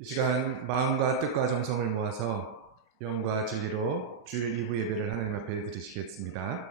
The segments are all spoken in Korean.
이 시간 마음과 뜻과 정성을 모아서 영과 진리로 주일 2부 예배를 하나님 앞에 드리시겠습니다.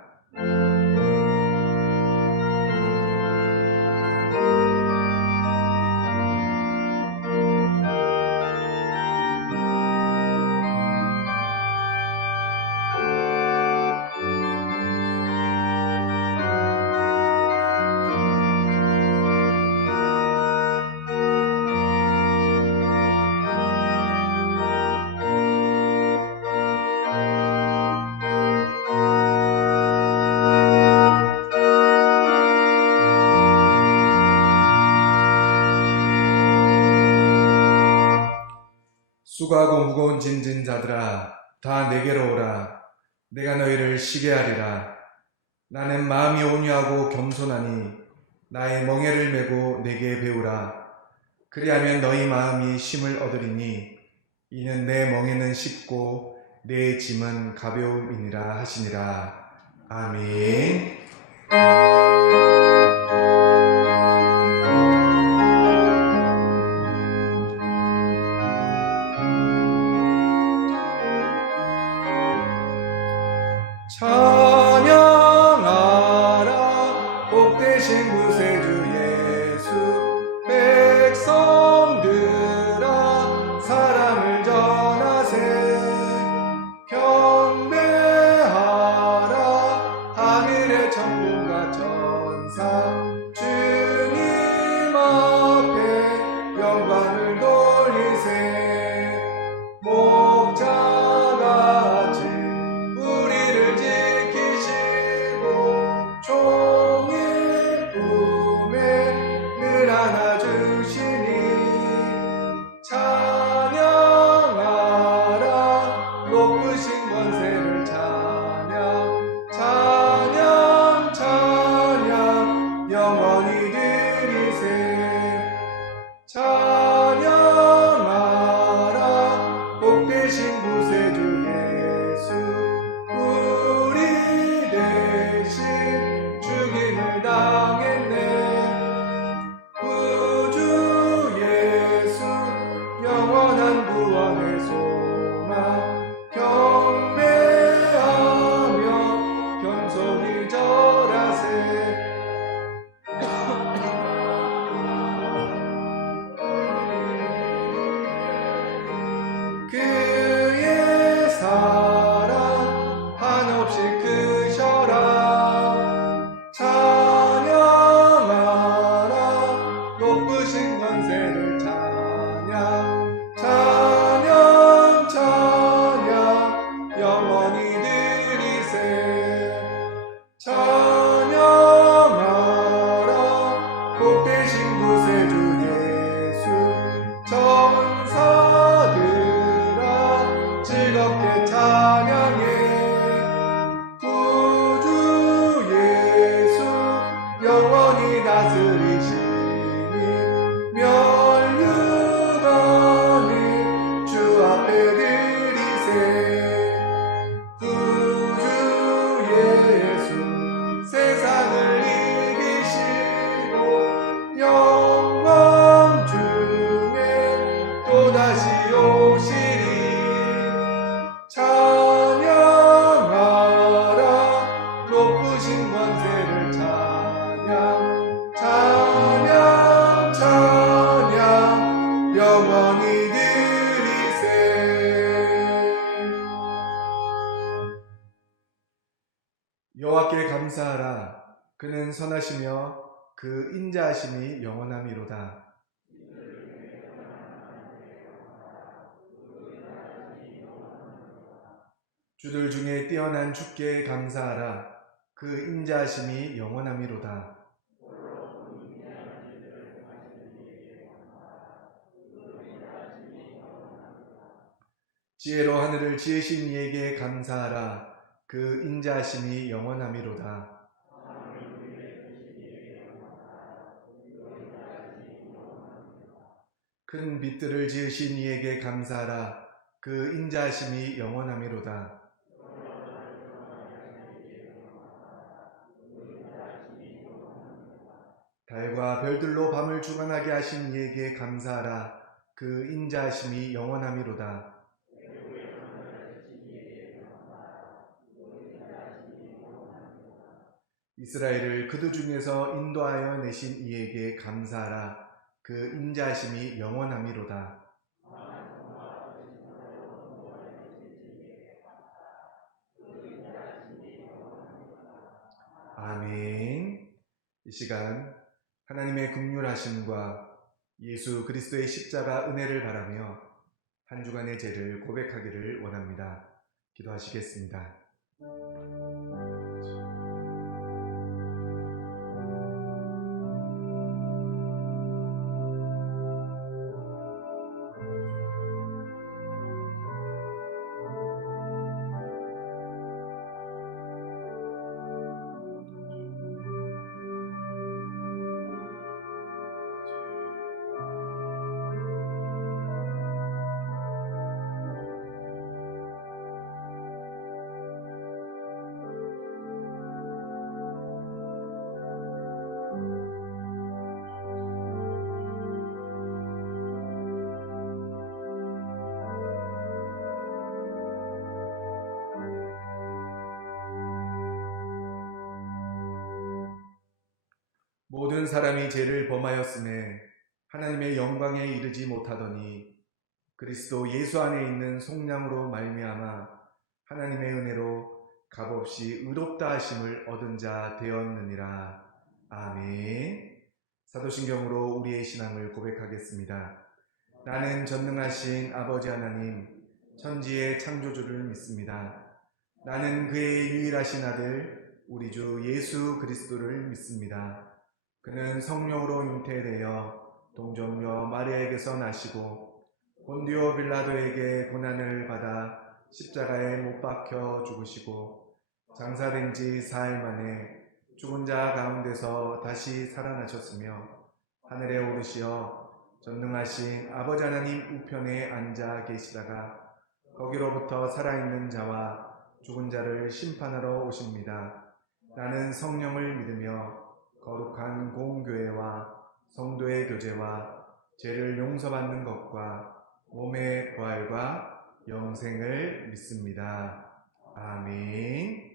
수고하고 무거운 짐진 자들아 다 내게로 오라. 내가 너희를 쉬게 하리라. 나는 마음이 온유하고 겸손하니 나의 멍에를 메고 내게 배우라. 그리하면 너희 마음이 쉼을 얻으리니 이는 내 멍에는 쉽고 내 짐은 가벼움이니라 하시니라. 아멘. 찬양하라 복되신 구세주 예수. 백성들아 사랑을 전하세. 경배하라 하늘의 천군과 천사. 주님 앞에 영광을 돌리세. 목자같이 우리를 지키시고 종일 품에 늘 안아주시니. 찬양하라 높으신 권세를 찬양. 찬양 찬양 영원히 드리세. 찬양하라 복되신 구세주 예수. 우리 대신 죽임을 당했네. 구주 예수 영원한 구원의 소망. 경배하며 겸손히 절하세. 그의 사랑 한없이 크셔라. 찬양하라 높으신 권세를 찬양. 찬양 찬양 영원히 드리세. 찬양하라 복되신 구세주 예수. 천사들아 즐겁게 찬양해. 구주 예수 영원히 다스리시니. 멸류관을 주 앞에 드리세. 구주 예수 세상을 이기시고 영광 중에 또다시 오시리. 찬양하라 높으신 권세를 찬양. 찬양 찬양 영원히 드리세. 여호와께 감사하라. 그는 선하시며 그 인자하심이 영원함이로다. 주들 중에 뛰어난 주께 감사하라. 그 인자하심이 영원함이로다. 지혜로 하늘을 지으신 이에게 감사하라. 그 인자하심이 영원함이로다. 큰 빛들을 지으신 이에게 감사하라. 그 인자하심이 영원함이로다. 달과 별들로 밤을 주관하게 하신 이에게 감사하라. 그 인자하심이 영원함이로다. 이스라엘을 그들 중에서 인도하여 내신 이에게 감사하라. 그 인자하심이 영원함이로다. 아멘. 이 시간 하나님의 긍휼하심과 예수 그리스도의 십자가 은혜를 바라며 한 주간의 죄를 고백하기를 원합니다. 기도하시겠습니다. 모든 사람이 죄를 범하였음에 하나님의 영광에 이르지 못하더니 그리스도 예수 안에 있는 속량으로 말미암아 하나님의 은혜로 값없이 의롭다 하심을 얻은 자 되었느니라. 아멘. 사도신경으로 우리의 신앙을 고백하겠습니다. 나는 전능하신 아버지 하나님 천지의 창조주를 믿습니다. 나는 그의 유일하신 아들 우리 주 예수 그리스도를 믿습니다. 그는 성령으로 잉태되어 동정녀 마리아에게서 나시고 본디오 빌라도에게 고난을 받아 십자가에 못 박혀 죽으시고 장사된 지 4일 만에 죽은 자 가운데서 다시 살아나셨으며 하늘에 오르시어 전능하신 아버지 하나님 우편에 앉아 계시다가 거기로부터 살아있는 자와 죽은 자를 심판하러 오십니다. 나는 성령을 믿으며 거룩한 공교회와 성도의 교제와 죄를 용서받는 것과 몸의 부활과 영생을 믿습니다. 아멘.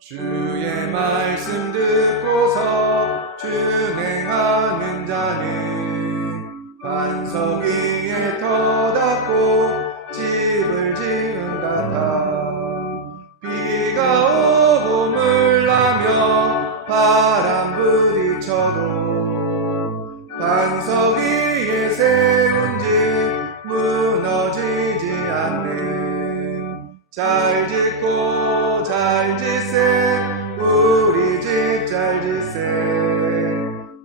주의 말씀 듣고서 준행하는 자는 반석 위에 터닫고 집을 지은 같아 비가 오고 물나며 바람 부딪혀도 반석 위에 세운 집 무너지지 않네. 잘 짓고 잘 짓세 우리 집 잘 짓세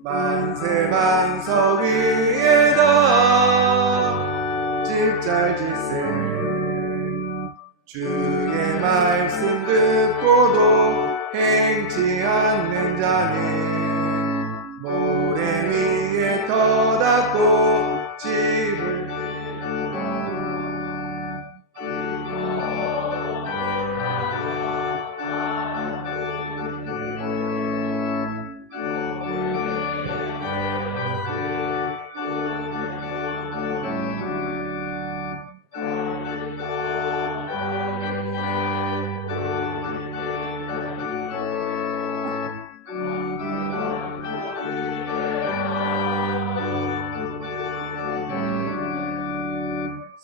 만세 반석 위에다 집 잘 짓세. 주의 말씀 듣고도 행치 않는 자는 모래 위에 터닫고 집을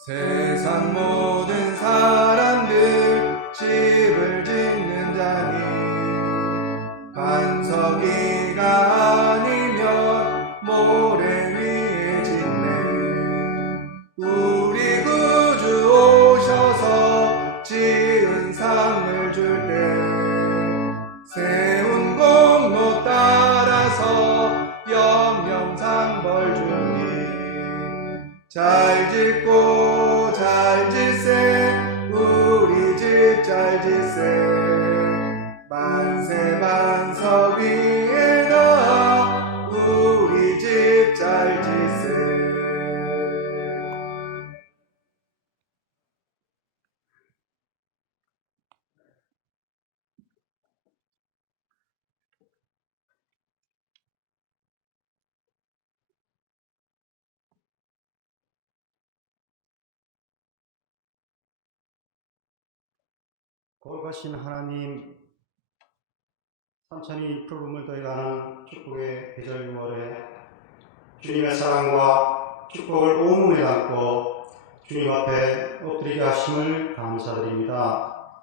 세상 모든 사람들 집을 짓는 자니 반석 위가 아니면 모래 위에 짓네. 우리 구주 오셔서 지은 상을 줄 때 세운 공로 따라서 영영상 벌 주니 잘 짓고 잘 짓세 거룩하신 하나님, 삼천이 푸름을 더해가는 축복의 계절 6월에 주님의 사랑과 축복을 온몸에 담고 주님 앞에 엎드리게 하심을 감사드립니다.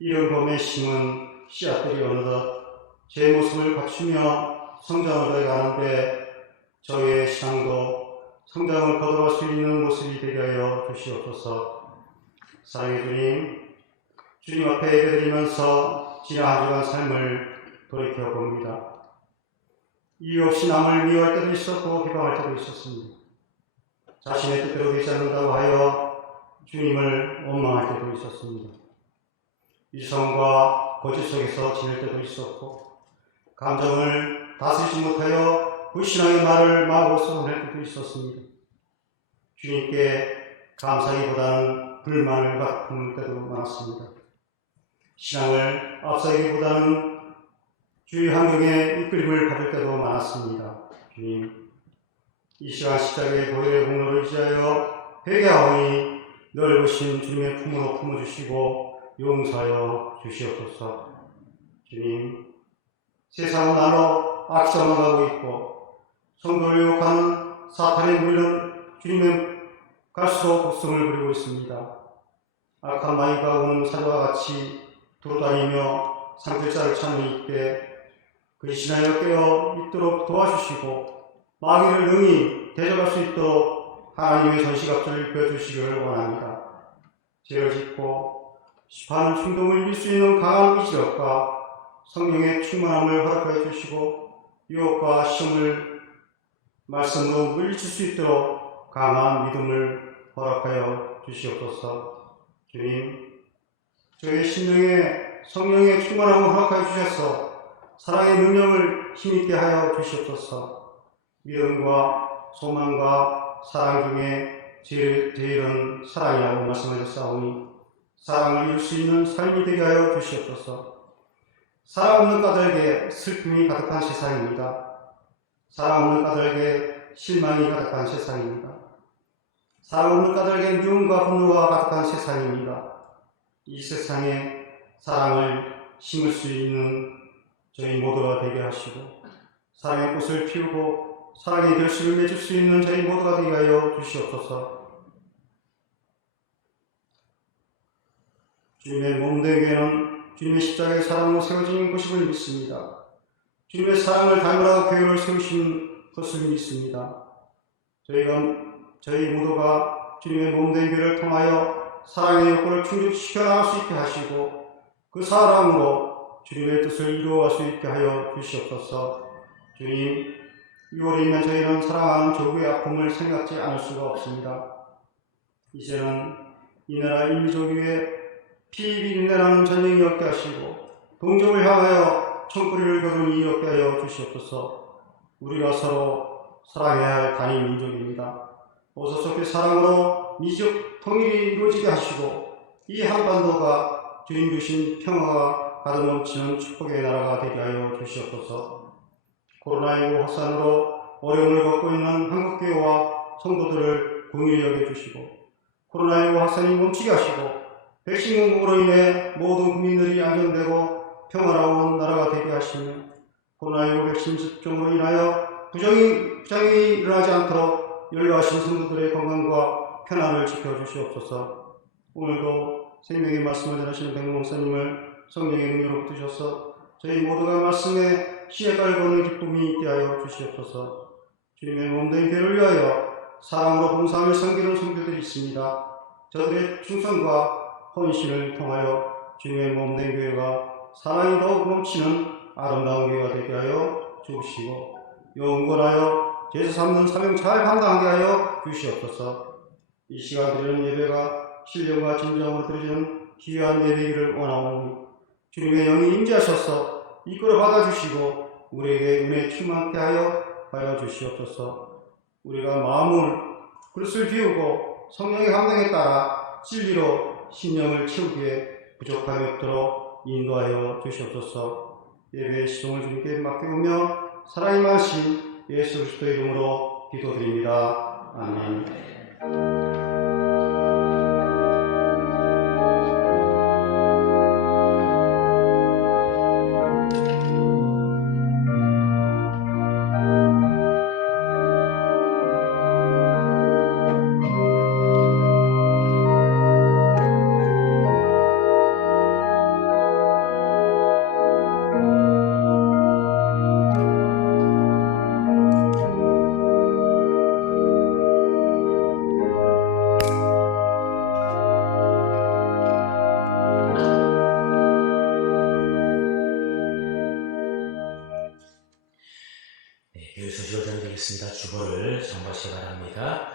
이른 봄에 심은 씨앗들이 어느덧 제 모습을 갖추며 성장을 더해가는데 저희의 신앙도 성장을 거둬갈 수 있는 모습이 되게 하여 주시옵소서. 사랑의 주님, 주님 앞에 예배드리면서 지난 한 주간 삶을 돌이켜봅니다. 이유 없이 남을 미워할 때도 있었고 비방할 때도 있었습니다. 자신의 뜻대로 되지 않는다고 하여 주님을 원망할 때도 있었습니다. 이성과 거짓 속에서 지낼 때도 있었고 감정을 다스리지 못하여 불신앙의 말을 마구 쏟아낼 때도 있었습니다. 주님께 감사하기보다는 불만을 품을 때도 많았습니다. 신앙을 앞서기보다는 주의 환경에 이끌림을 받을 때도 많았습니다. 주님, 이 시간 십자가의 보혈의 공로를 의지하여 회개하오니 넓으신 주님의 품으로 품어주시고 용서하여 주시옵소서. 주님, 세상은 나로 악성을 가고 있고 성도를 유혹하는 사탄의 물론 주님의 갈수록 복성을 부리고 있습니다. 악한 마귀가 오는 사자와 같이 돌아다니며 상실자를 찾는 이때 그리스도인을 깨어 있도록 도와주시고 마귀를 능히 대적할 수 있도록 하나님의 전시갑주를 입혀주시기를 원합니다. 죄를 짓고 심판하는 충동을 이길 수 있는 강한 의지력과 성령의 충만함을 허락하여 주시고 유혹과 시험을 말씀으로 물리칠 수 있도록 강한 믿음을 허락하여 주시옵소서. 주님, 저의 심령에 성령의 충만함을 허락하여 주셔서 사랑의 능력을 힘있게 하여 주시옵소서. 믿음과 소망과 사랑 중에 제일은 사랑이라고 말씀하셨사오니 사랑을 이룰 수 있는 삶이 되게 하여 주시옵소서. 사랑 없는 까닭에 슬픔이 가득한 세상입니다. 사랑 없는 까닭에 실망이 가득한 세상입니다. 사랑 없는 까닭에 미움과 분노가 가득한 세상입니다. 이 세상에 사랑을 심을 수 있는 저희 모두가 되게 하시고 사랑의 꽃을 피우고 사랑의 결실을 맺을 수 있는 저희 모두가 되게 하여 주시옵소서. 주님의 몸된 교회는 주님의 십자가의 사랑으로 세워진 것임을 믿습니다. 주님의 사랑을 닮으라고 교회를 세우신 것을 믿습니다. 저희 모두가 주님의 몸된 교회를 통하여 사랑의 욕구를 충족시켜 나갈 수 있게 하시고 그 사랑으로 주님의 뜻을 이루어갈 수 있게 하여 주시옵소서. 주님, 6월이면 저희는 사랑하는 조국의 아픔을 생각지 않을 수가 없습니다. 이제는 이 나라 인민족 위에 피비린내라는 전쟁이 없게 하시고 동족을 향하여 총구리를 겨루니 없게 하여 주시옵소서. 우리가 서로 사랑해야 할 단위 민족입니다. 오소속의 사랑으로 민족 통일이 이루어지게 하시고 이 한반도가 주님 주신 평화가 가득 넘치는 축복의 나라가 되게 하여 주시옵소서. 코로나19 확산으로 어려움을 겪고 있는 한국교회와 성도들을 긍휼히 여겨주시고 코로나19 확산이 멈추게 하시고 백신 공급으로 인해 모든 국민들이 안전되고 평화로운 나라가 되게 하시며 코로나19 백신 접종으로 인하여 부정이 일어나지 않도록 연로하신 성도들의 건강과 편안을 지켜주시옵소서. 오늘도 생명의 말씀을 전하시는 백모 목사님을 성령의 능력으로 붙으셔서 저희 모두가 말씀에 시에까지 거는 기쁨이 있게 하여 주시옵소서. 주님의 몸된 교회를 위하여 사랑으로 봉사하며 섬기는 성도들이 있습니다. 저들의 충성과 헌신을 통하여 주님의 몸된 교회가 사랑이 더욱 넘치는 아름다운 교회가 되게 하여 주시고 영원하여 제수 삼는 사명 잘 감당하게 하여 주시옵소서. 이 시간 드리는 예배가 신령과 진정으로 드려지는 귀한 예배기를 원하오니 주님의 영이 임재하셔서 이끌어 받아주시고 우리에게 은혜 충만케 하여 주시옵소서. 우리가 마음을 그릇을 비우고 성령의 감동에 따라 진리로 심령을 채우기에 부족함이 없도록 인도하여 주시옵소서. 예배의 시종을 주님께 맡겨오며 사랑이 많으신 예수 그리스도의 이름으로 기도드립니다. 아멘. 기도드리겠습니다. 주보를 정하시 바랍니다.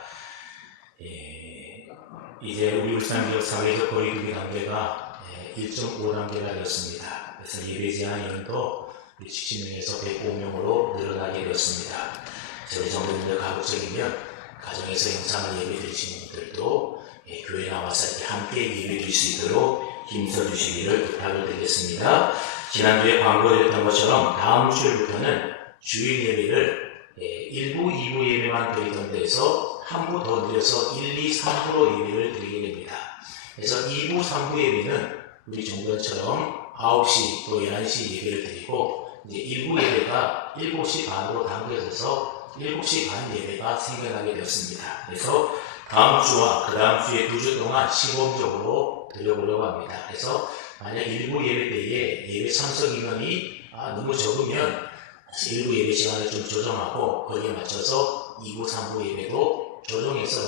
이제 우리 울산교회 사회적 거리두기 단계가 1.5단계가 되었습니다. 그래서 예배 제한 인원도 70명에서 105명으로 늘어나게 되었습니다. 그래서 우리 정부님들 가급적이면 가정에서 영상을 예배 드리시는 분들도 교회 나와서 이렇게 함께 예배 드릴 수 있도록 힘써 주시기를 부탁을 드리겠습니다. 지난주에 광고드렸던 것처럼 다음 주일부터는 주일 예배를 1부, 2부 예배만 드리던 데에서 한 부 더 늘려서 1, 2, 3부로 예배를 드리게 됩니다. 그래서 2부, 3부 예배는 우리 종전처럼 9시 또 11시 예배를 드리고 이제 1부 예배가 7시 반으로 당겨져서 7시 반 예배가 생겨나게 되었습니다. 그래서 다음 주와 그 다음 주에 2주 동안 시범적으로 드려보려고 합니다. 그래서 만약 1부 예배 때에 예배 참석 인원이 너무 적으면 일부 예배 시간을 좀 조정하고 거기에 맞춰서 2부, 3부 예배도 조정해서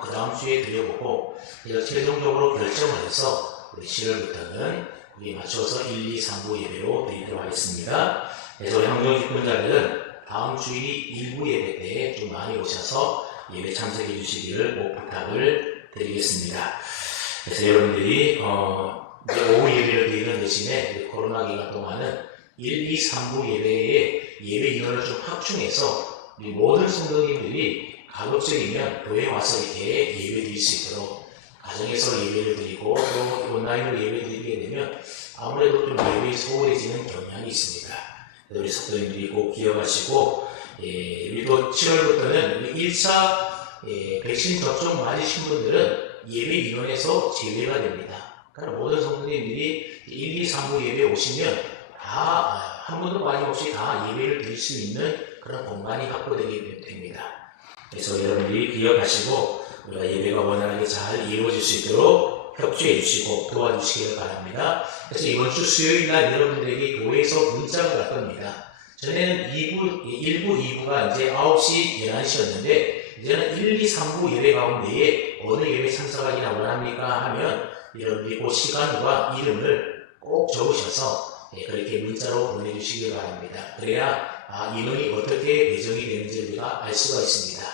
그 다음 주에 드려보고 최종적으로 결정을 해서 우리 7월부터는 우리에 맞춰서 1, 2, 3부 예배로 드리도록 하겠습니다. 그래서 향동 집권자들은 다음 주일이 1부 예배 때에 좀 많이 오셔서 예배 참석해 주시기를 꼭 부탁을 드리겠습니다. 그래서 여러분들이 이제 오후 예배를 드리는 대신에 코로나 기간 동안은 1, 2, 3부 예배에 예배 인원을 좀 확충해서 우리 모든 성도님들이 가급적이면 교회에 와서 이렇게 예배 드릴 수 있도록 가정에서 예배를 드리고 또 온라인으로 예배 드리게 되면 아무래도 좀 예배에 소홀해지는 경향이 있습니다. 우리 성도님들이 꼭 기억하시고 우리 또 7월부터는 우리 1차 백신 접종 맞으신 분들은 예배 인원에서 제외가 됩니다. 그러니까 모든 성도님들이 1, 2, 3부 예배 오시면 한 분도 빠짐없이 다 예배를 드릴 수 있는 그런 공간이 확보되게 됩니다. 그래서 여러분들이 기억하시고 우리가 예배가 원활하게 잘 이루어질 수 있도록 협조해 주시고 도와주시길 바랍니다. 그래서 이번 주 수요일 날 여러분들에게 교회에서 문자가 갈 겁니다. 전에는 1부, 2부가 이제 9시, 11시였는데 이제는 1, 2, 3부 예배 가운데에 어느 예배 참석하기나 원합니까? 하면 여러분들이 그 시간과 이름을 꼭 적으셔서 그렇게 문자로 보내주시기 바랍니다. 그래야 인원이 어떻게 배정이 되는지 우리가 알 수가 있습니다.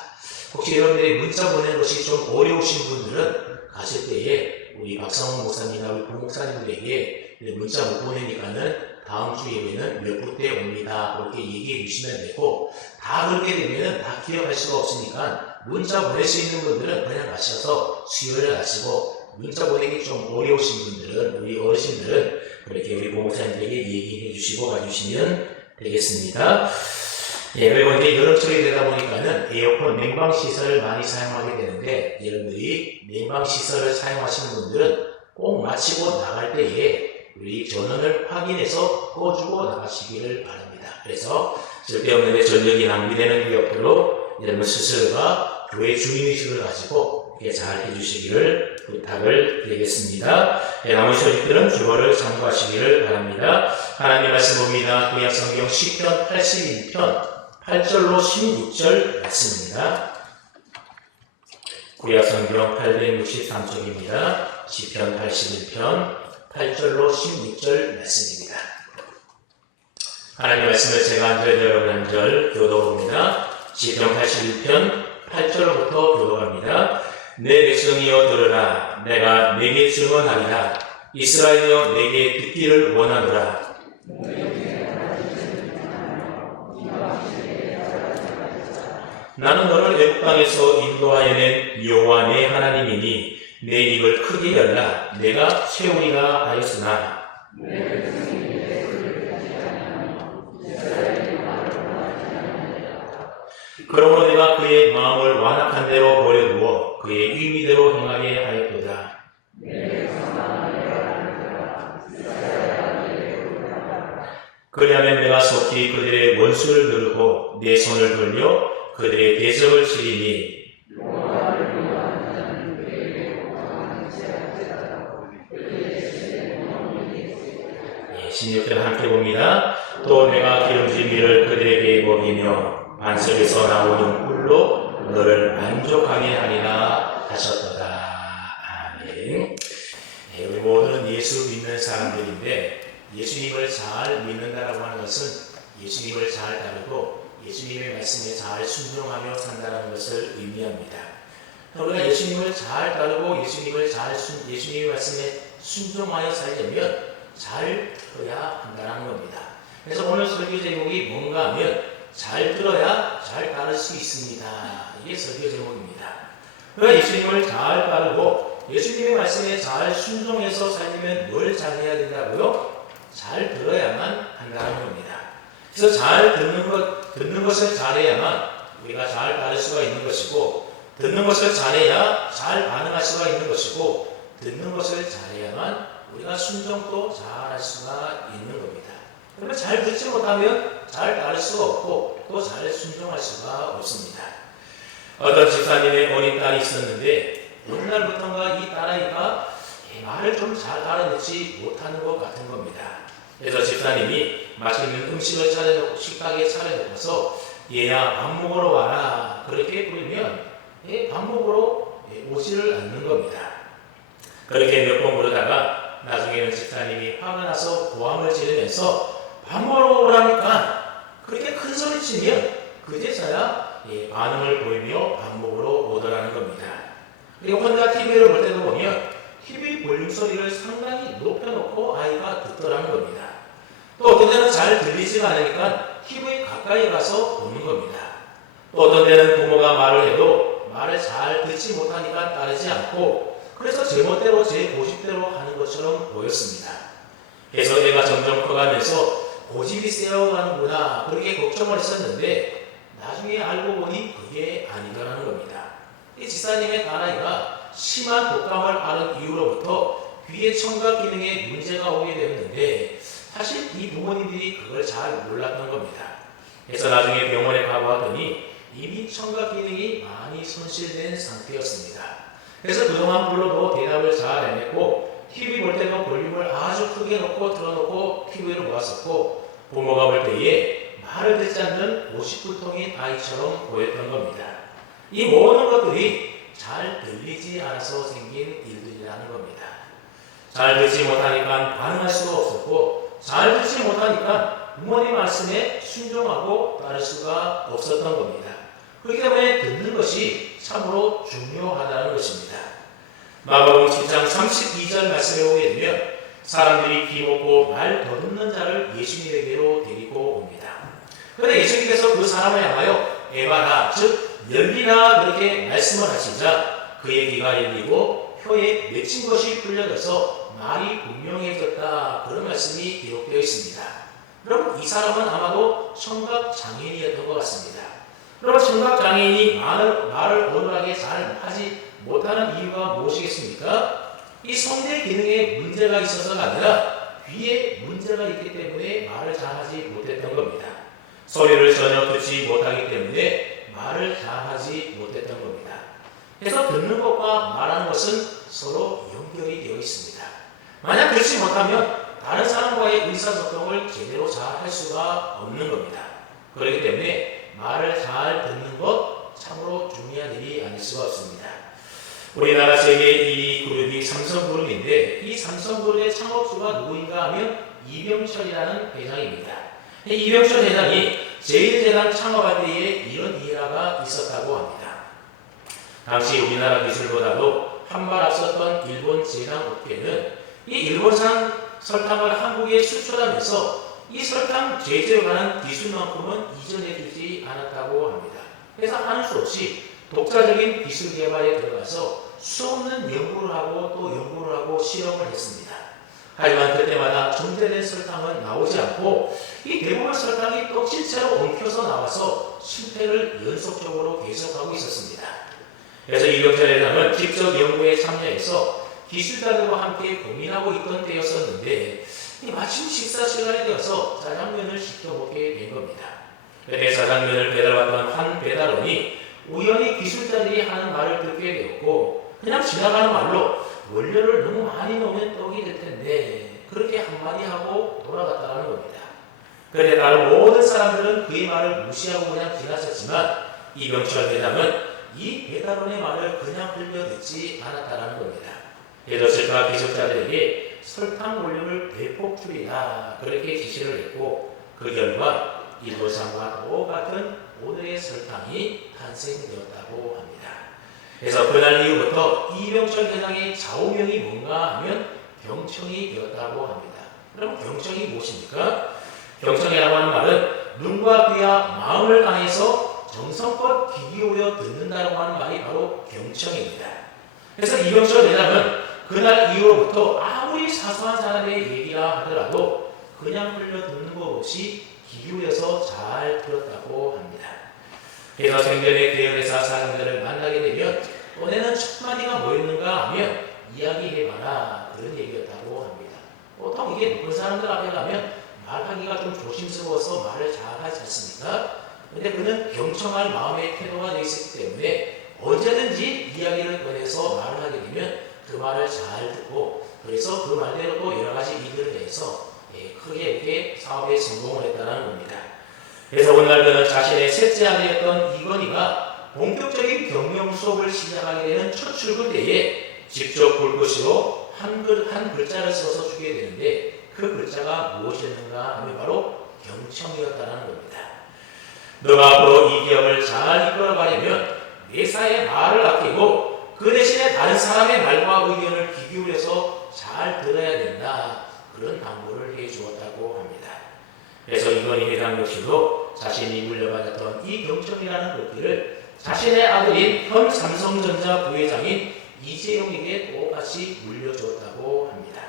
혹시 여러분들이 문자 보내는 것이 좀 어려우신 분들은 가실 때에 우리 박상훈 목사님이나 우리 부목사님들에게 문자 못 보내니까는 다음 주 예배는 몇 부 때 옵니다. 그렇게 얘기해 주시면 되고 다 그렇게 되면은 다 기억할 수가 없으니까 문자 보낼 수 있는 분들은 그냥 가셔서 수요일에 가시고 문자 보내기 좀 어려우신 분들은 우리 어르신들은 그렇게 우리 보호자님들에게 얘기해 주시고 가주시면 되겠습니다. 그리고 이제 여름철이 되다 보니까는 에어컨 냉방시설을 많이 사용하게 되는데 여러분들이 냉방시설을 사용하시는 분들은 꼭 마치고 나갈 때에 우리 전원을 확인해서 꺼주고 나가시기를 바랍니다. 그래서 쓸데없는 전력이 낭비되는 일이 없도록 여러분 스스로가 교회 주민의식을 가지고 잘 해주시기를 부탁을 드리겠습니다. 나머지 소식들은 주보를 참고하시기를 바랍니다. 하나님 말씀 봅니다. 구약성경 시편 81편 8절로 16절 말씀입니다. 구약성경 863쪽입니다. 시편 81편 8절로 16절 말씀입니다. 하나님 말씀을 제가 한 절, 여러분 한 절 교독합니다. 시편 81편 8절로부터 교독합니다. 내 백성이여 들으라. 내가 내게 증언하리라. 이스라엘이여 내게 듣기를 원하노라. 나는 너를 애국 땅에서 인도하여 낸 여호와 내 하나님이니 내 입을 크게 열라. 내가 세우리라 하였으나 그러므로 내가 그의 마음을 완악한 대로 버려두어 그의 의미대로 행하게 하였도다. 그리하면 내가 속히 그들의 원수를 누르고 내 손을 돌려 그들의 대적을 치리니 16절 함께 봅니다. 또 내가 기름진 비를 그들에게 먹이며 반석에서 나오는 꿀로 너를 만족하게 하리라 하셨도다. 아멘. 우리 모두는 예수 믿는 사람들인데 예수님을 잘 믿는다라고 하는 것은 예수님을 잘 따르고 예수님의 말씀에 잘 순종하며 산다는 것을 의미합니다. 우리가 예수님을 잘 따르고 예수님의 말씀에 순종하여 살려면 잘 들어야 한다는 겁니다. 그래서 오늘 설교 제목이 뭔가 하면 잘 들어야 잘 따를 수 있습니다. 이게 설교 제목입니다. 그러니까 예수님을 잘 따르고 예수님의 말씀에 잘 순종해서 살려면 뭘 잘해야 된다고요? 잘 들어야만 한다는 겁니다. 그래서 잘 듣는 것을 잘해야만 우리가 잘 따를 수가 있는 것이고, 듣는 것을 잘해야 잘 반응할 수가 있는 것이고, 듣는 것을 잘해야만 우리가 순종도 잘할 수가 있는 겁니다. 그러면 잘 듣지 못하면 잘 따를 수가 없고 또 잘 순종할 수가 없습니다. 어떤 집사님의 어린 딸이 있었는데 어느 날부터인가 이 딸아이가 말을 좀 잘 알아듣지 못하는 것 같은 겁니다. 그래서 집사님이 맛있는 음식을 식탁에 차려놓고서 얘야 밥 먹으러 와라 그렇게 부르면 밥 먹으러 오지를 않는 겁니다. 그렇게 몇 번 부르다가 나중에는 집사님이 화가 나서 고함을 지르면서 밥 먹으러 오라니까 그렇게 큰 소리 치면 그제서야 반응을 보이며 밥 먹으러 오더라는 겁니다. 그리고 혼자 TV를 볼 때도 보면 TV 볼륨 소리를 상당히 높여놓고 아이가 듣더라는 겁니다. 또 어떤 때는 잘 들리지가 않으니까 TV 가까이 가서 보는 겁니다. 또 어떤 때는 부모가 말을 해도 말을 잘 듣지 못하니까 따르지 않고 그래서 제멋대로 제 고집대로 하는 것처럼 보였습니다. 그래서 내가 점점 커가면서 고집이 세어가는구나 그렇게 걱정을 했었는데 나중에 알고 보니 그게 아니더라는 겁니다. 이 집사님의 딸아이가 심한 독감을 앓은 이후로부터 귀의 청각 기능에 문제가 오게 되었는데 사실 이 부모님들이 그걸 잘 몰랐던 겁니다. 그래서 나중에 병원에 가보았더니 이미 청각 기능이 많이 손실된 상태였습니다. 그래서 그동안 불러도 대답을 잘 안 했고 TV 볼 때도 볼륨을 아주 크게 놓고 틀어놓고 TV를 보았었고 부모가 볼 때에 말을 듣지 않는 50불통인 아이처럼 보였던 겁니다. 이 모든 것들이 잘 들리지 않아서 생긴 일들이라는 겁니다. 잘 듣지 못하니까 반응할 수가 없었고 잘 듣지 못하니까 부모님 말씀에 순종하고 따를 수가 없었던 겁니다. 그렇기 때문에 듣는 것이 참으로 중요하다는 것입니다. 마가복음 10장 32절 말씀에 보게 되면 사람들이 귀 먹고 말 더듬는 자를 예수님에게로 데리고 옵니다. 그런데 예수님께서 그 사람을 향하여 에바다 즉 열리라 그렇게 말씀을 하시자 그의 귀가 열리고 혀에 맺힌 것이 풀려져서 말이 분명해졌다 그런 말씀이 기록되어 있습니다. 그럼 이 사람은 아마도 청각 장애인이었던 것 같습니다. 그럼 청각 장애인이 말을 어눌하게 잘 하지 못하는 이유가 무엇이겠습니까? 이 성대 기능에 문제가 있어서가 아니라 귀에 문제가 있기 때문에 말을 잘하지 못했던 겁니다. 소리를 전혀 듣지 못하기 때문에 말을 잘하지 못했던 겁니다. 그래서 듣는 것과 말하는 것은 서로 연결이 되어 있습니다. 만약 듣지 못하면 다른 사람과의 의사소통을 제대로 잘 할 수가 없는 겁니다. 그렇기 때문에 말을 잘 듣는 것 참으로 중요한 일이 아닐 수가 없습니다. 우리나라 세계 1위 그룹이 삼성그룹인데 이 삼성그룹의 창업주가 누구인가 하면 이병철이라는 회장입니다. 이병철 회장이 제1재단 창업할 때에 이런 일화가 있었다고 합니다. 당시 우리나라 기술보다도 한 발 앞섰던 일본 제당 업계는 이 일본산 설탕을 한국에 수출하면서 이 설탕 제조에 관한 기술만큼은 이전해 주지 않았다고 합니다. 그래서 하는 수 없이 독자적인 기술 개발에 들어가서 수없는 연구를 하고 또 연구를 하고 실험을 했습니다. 하지만 그때마다 정제된 설탕은 나오지 않고 이 대부분 설탕이 떡실채로 엉켜서 나와서 실패를 연속적으로 계속하고 있었습니다. 그래서 이병철 회장은 직접 연구에 참여해서 기술자들과 함께 고민하고 있던 때였었는데 마침 식사 시간이 되어서 짜장면을 시켜먹게 된 겁니다. 그때 짜장면을 배달받던 한 배달원이 우연히 기술자들이 하는 말을 듣게 되었고 그냥 지나가는 말로 원료를 너무 많이 넣으면 떡이 될 텐데 그렇게 한마디 하고 돌아갔다는 겁니다. 그런데 다른 모든 사람들은 그의 말을 무시하고 그냥 지나쳤지만 이병철 회장은 이 배달원의 말을 그냥 흘려듣지 않았다는 겁니다. 그래서 그가 기술자들에게 설탕 원료를 대폭 줄이라 그렇게 지시를 했고 그 결과 일보상과 똑같은 오늘의 설탕이 탄생되었다고 합니다. 그래서 그날 이후부터 이병철 회장의 좌우명이 뭔가 하면 경청이 되었다고 합니다. 그럼 경청이 무엇입니까? 경청이라고 하는 말은 눈과 귀와 마음을 다해서 정성껏 귀 기울여 듣는다고 하는 말이 바로 경청입니다. 그래서 이병철 회장은 그날 이후로부터 아무리 사소한 사람의 얘기라 하더라도 그냥 흘려 듣는 것 없이 귀 기울여서 잘 들었다고 합니다. 그래서 생전에 계열회사 사람들을 만나게 되면 너네는 첫 마디가 뭐였는가 하면 이야기해봐라 그런 얘기였다고 합니다. 보통 이게 높은 사람들 앞에 가면 말하기가 좀 조심스러워서 말을 잘 하지 않습니까? 근데 그는 경청할 마음의 태도가 되어 있기 때문에 언제든지 이야기를 꺼내서 말을 하게 되면 그 말을 잘 듣고 그래서 그 말대로 또 여러 가지 일들을 해서 크게 이렇게 사업에 성공을 했다는 겁니다. 그래서 오늘 그는 자신의 셋째 아들이었던 이건희가 본격적인 경영 수업을 시작하게 되는 첫 출근 때에 직접 불꽃으로 한 글자를 써서 주게 되는데 그 글자가 무엇이었는가 하면 바로 경청이었다는 겁니다. 너가 앞으로 이 기업을 잘 이끌어가려면 매사에 말을 아끼고 그 대신에 다른 사람의 말과 의견을 귀 기울여서 잘 들어야 된다. 그런 당부를 해 주었다고 합니다. 그래서 이건희 회장 역시도 자신이 물려받았던 이 경청이라는 것들을 자신의 아들인 현 삼성전자 부회장인 이재용에게 똑같이 물려주었다고 합니다.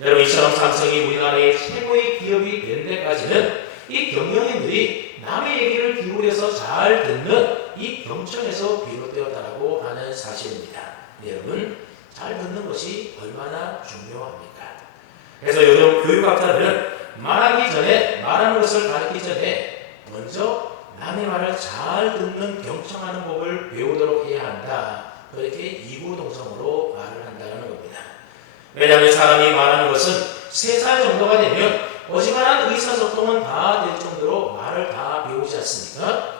여러분 이처럼 삼성이 우리나라의 최고의 기업이 된 데까지는 이 경영인들이 남의 얘기를 기울여서 잘 듣는 이 경청에서 비롯되었다고 하는 사실입니다. 여러분 잘 듣는 것이 얼마나 중요합니까? 그래서 요즘 교육학자들은 말하기 전에 말하는 것을 가르치기 전에 먼저 남의 말을 잘 듣는 경청하는 법을 배우도록 해야 한다. 그렇게 이구동성으로 말을 한다는 겁니다. 왜냐하면 사람이 말하는 것은 3살 정도가 되면 어지간한 의사소통은 다 될 정도로 말을 다 배우지 않습니까?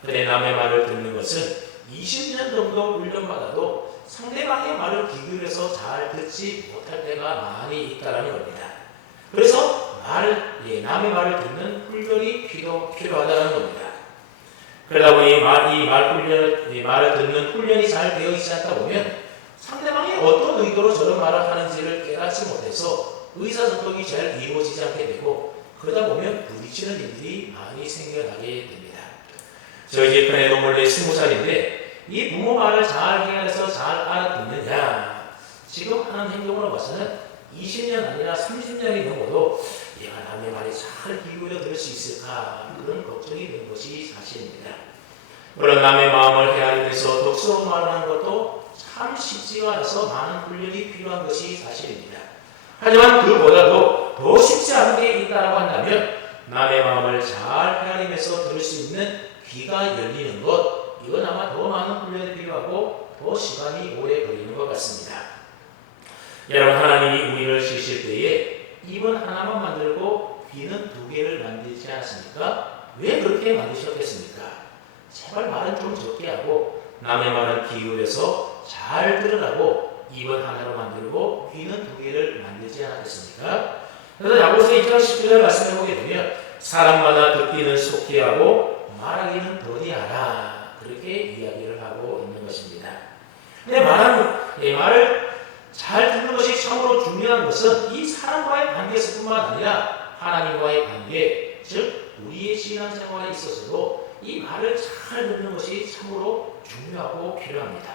그런데 남의 말을 듣는 것은 20년 정도 훈련받아도 상대방의 말을 귀 기울여서 잘 듣지 못할 때가 많이 있다는 겁니다. 그래서 남의 말을 듣는 훈련이 필요하다는 겁니다. 그러다 보니 말을 듣는 훈련이 잘 되어 있지 않다 보면 상대방이 어떤 의도로 저런 말을 하는지를 깨닫지 못해서 의사소통이 잘 이루어지지 않게 되고 그러다 보면 부딪히는 일들이 많이 생겨나게 됩니다. 저희 집 큰애도 원래 20살인데 이 부모 말을 잘 헤아려서 잘 알아듣느냐 지금 하는 행동으로 봐서는 20년 아니라 30년이 넘어도 얘가 남의 말에 잘 기울여 들을 수 있을까 그런 걱정이 된 것이 사실입니다. 물론 남의 마음을 헤아리면서 독스러운 말을 하는 것도 참 쉽지가 않아서 많은 훈련이 필요한 것이 사실입니다. 하지만 그보다도 더 쉽지 않은 게 있다고 한다면 남의 마음을 잘 헤아리면서 들을 수 있는 귀가 열리는 것 이건 아마 더 많은 훈련이 필요하고 더 시간이 오래 걸리는 것 같습니다. 여러분 하나님이 우리를 지으실 때에 입은 하나만 만들고 귀는 2개를 만들지 않았습니까? 왜 그렇게 만드셨겠습니까? 제발 말은 좀 적게 하고 남의 말은 기울여서 잘 들으라고 입은 하나로 만들고 귀는 2개를 만들지 않았겠습니까? 그래서 야고보서 2장 10절을 말씀해 보게 되면 사람마다 듣기는 속히 하고 말하기는 더디하라 그렇게 이야기를 하고 있는 것입니다. 근데 말을 잘 듣는 것이 참으로 중요한 것은 이 사람과의 관계에서뿐만 아니라 하나님과의 관계, 즉 우리의 신앙생활에 있어서도 이 말을 잘 듣는 것이 참으로 중요하고 필요합니다.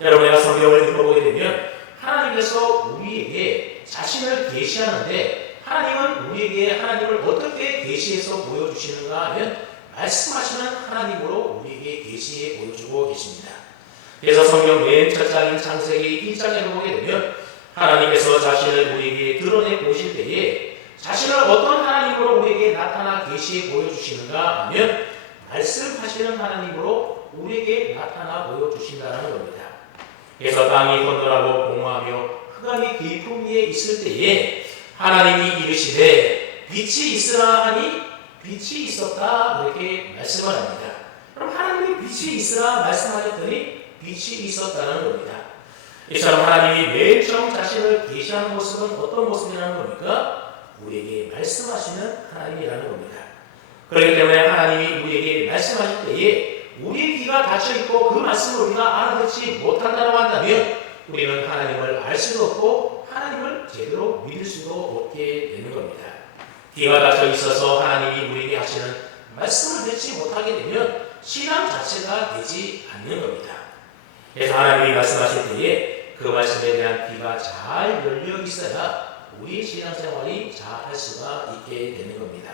여러분이 성경을 읽어보게 되면 하나님께서 우리에게 자신을 계시하는데 하나님은 우리에게 하나님을 어떻게 계시해서 보여주시는가 하면 말씀하시는 하나님으로 우리에게 계시해 보여주고 계십니다. 그래서 성경 맨 첫 장인 창세기 1장에 보게 되면 하나님께서 자신을 우리에게 드러내 보실 때에 자신을 어떤 하나님으로 우리에게 나타나 계시해 보여주시는가 하면 말씀하시는 하나님으로 우리에게 나타나 보여주신다는 겁니다. 그래서 땅이 건너라고 공허하며 흑암이 깊은 위에 있을 때에 하나님이 이르시되 빛이 있으라 하니 빛이 있었다 그렇게 말씀을 합니다. 그럼 하나님이 빛이 있으라 말씀하셨더니 빛이 있었다는 겁니다. 이처럼 하나님이 맨 처음 자신을 계시하는 모습은 어떤 모습이라는 겁니까? 우리에게 말씀하시는 하나님이라는 겁니다. 그렇기 때문에 하나님이 우리에게 말씀하실 때에 우리의 귀가 닫혀있고 그 말씀을 우리가 알아듣지 못한다고 한다면 우리는 하나님을 알 수도 없고 하나님을 제대로 믿을 수도 없게 되는 겁니다. 귀가 닫혀 있어서 하나님이 우리에게 하시는 말씀을 듣지 못하게 되면 신앙 자체가 되지 않는 겁니다. 그래서 하나님이 말씀하실 때에 그 말씀에 대한 귀가 잘 열려 있어야 우리 신앙생활이 잘 할 수가 있게 되는 겁니다.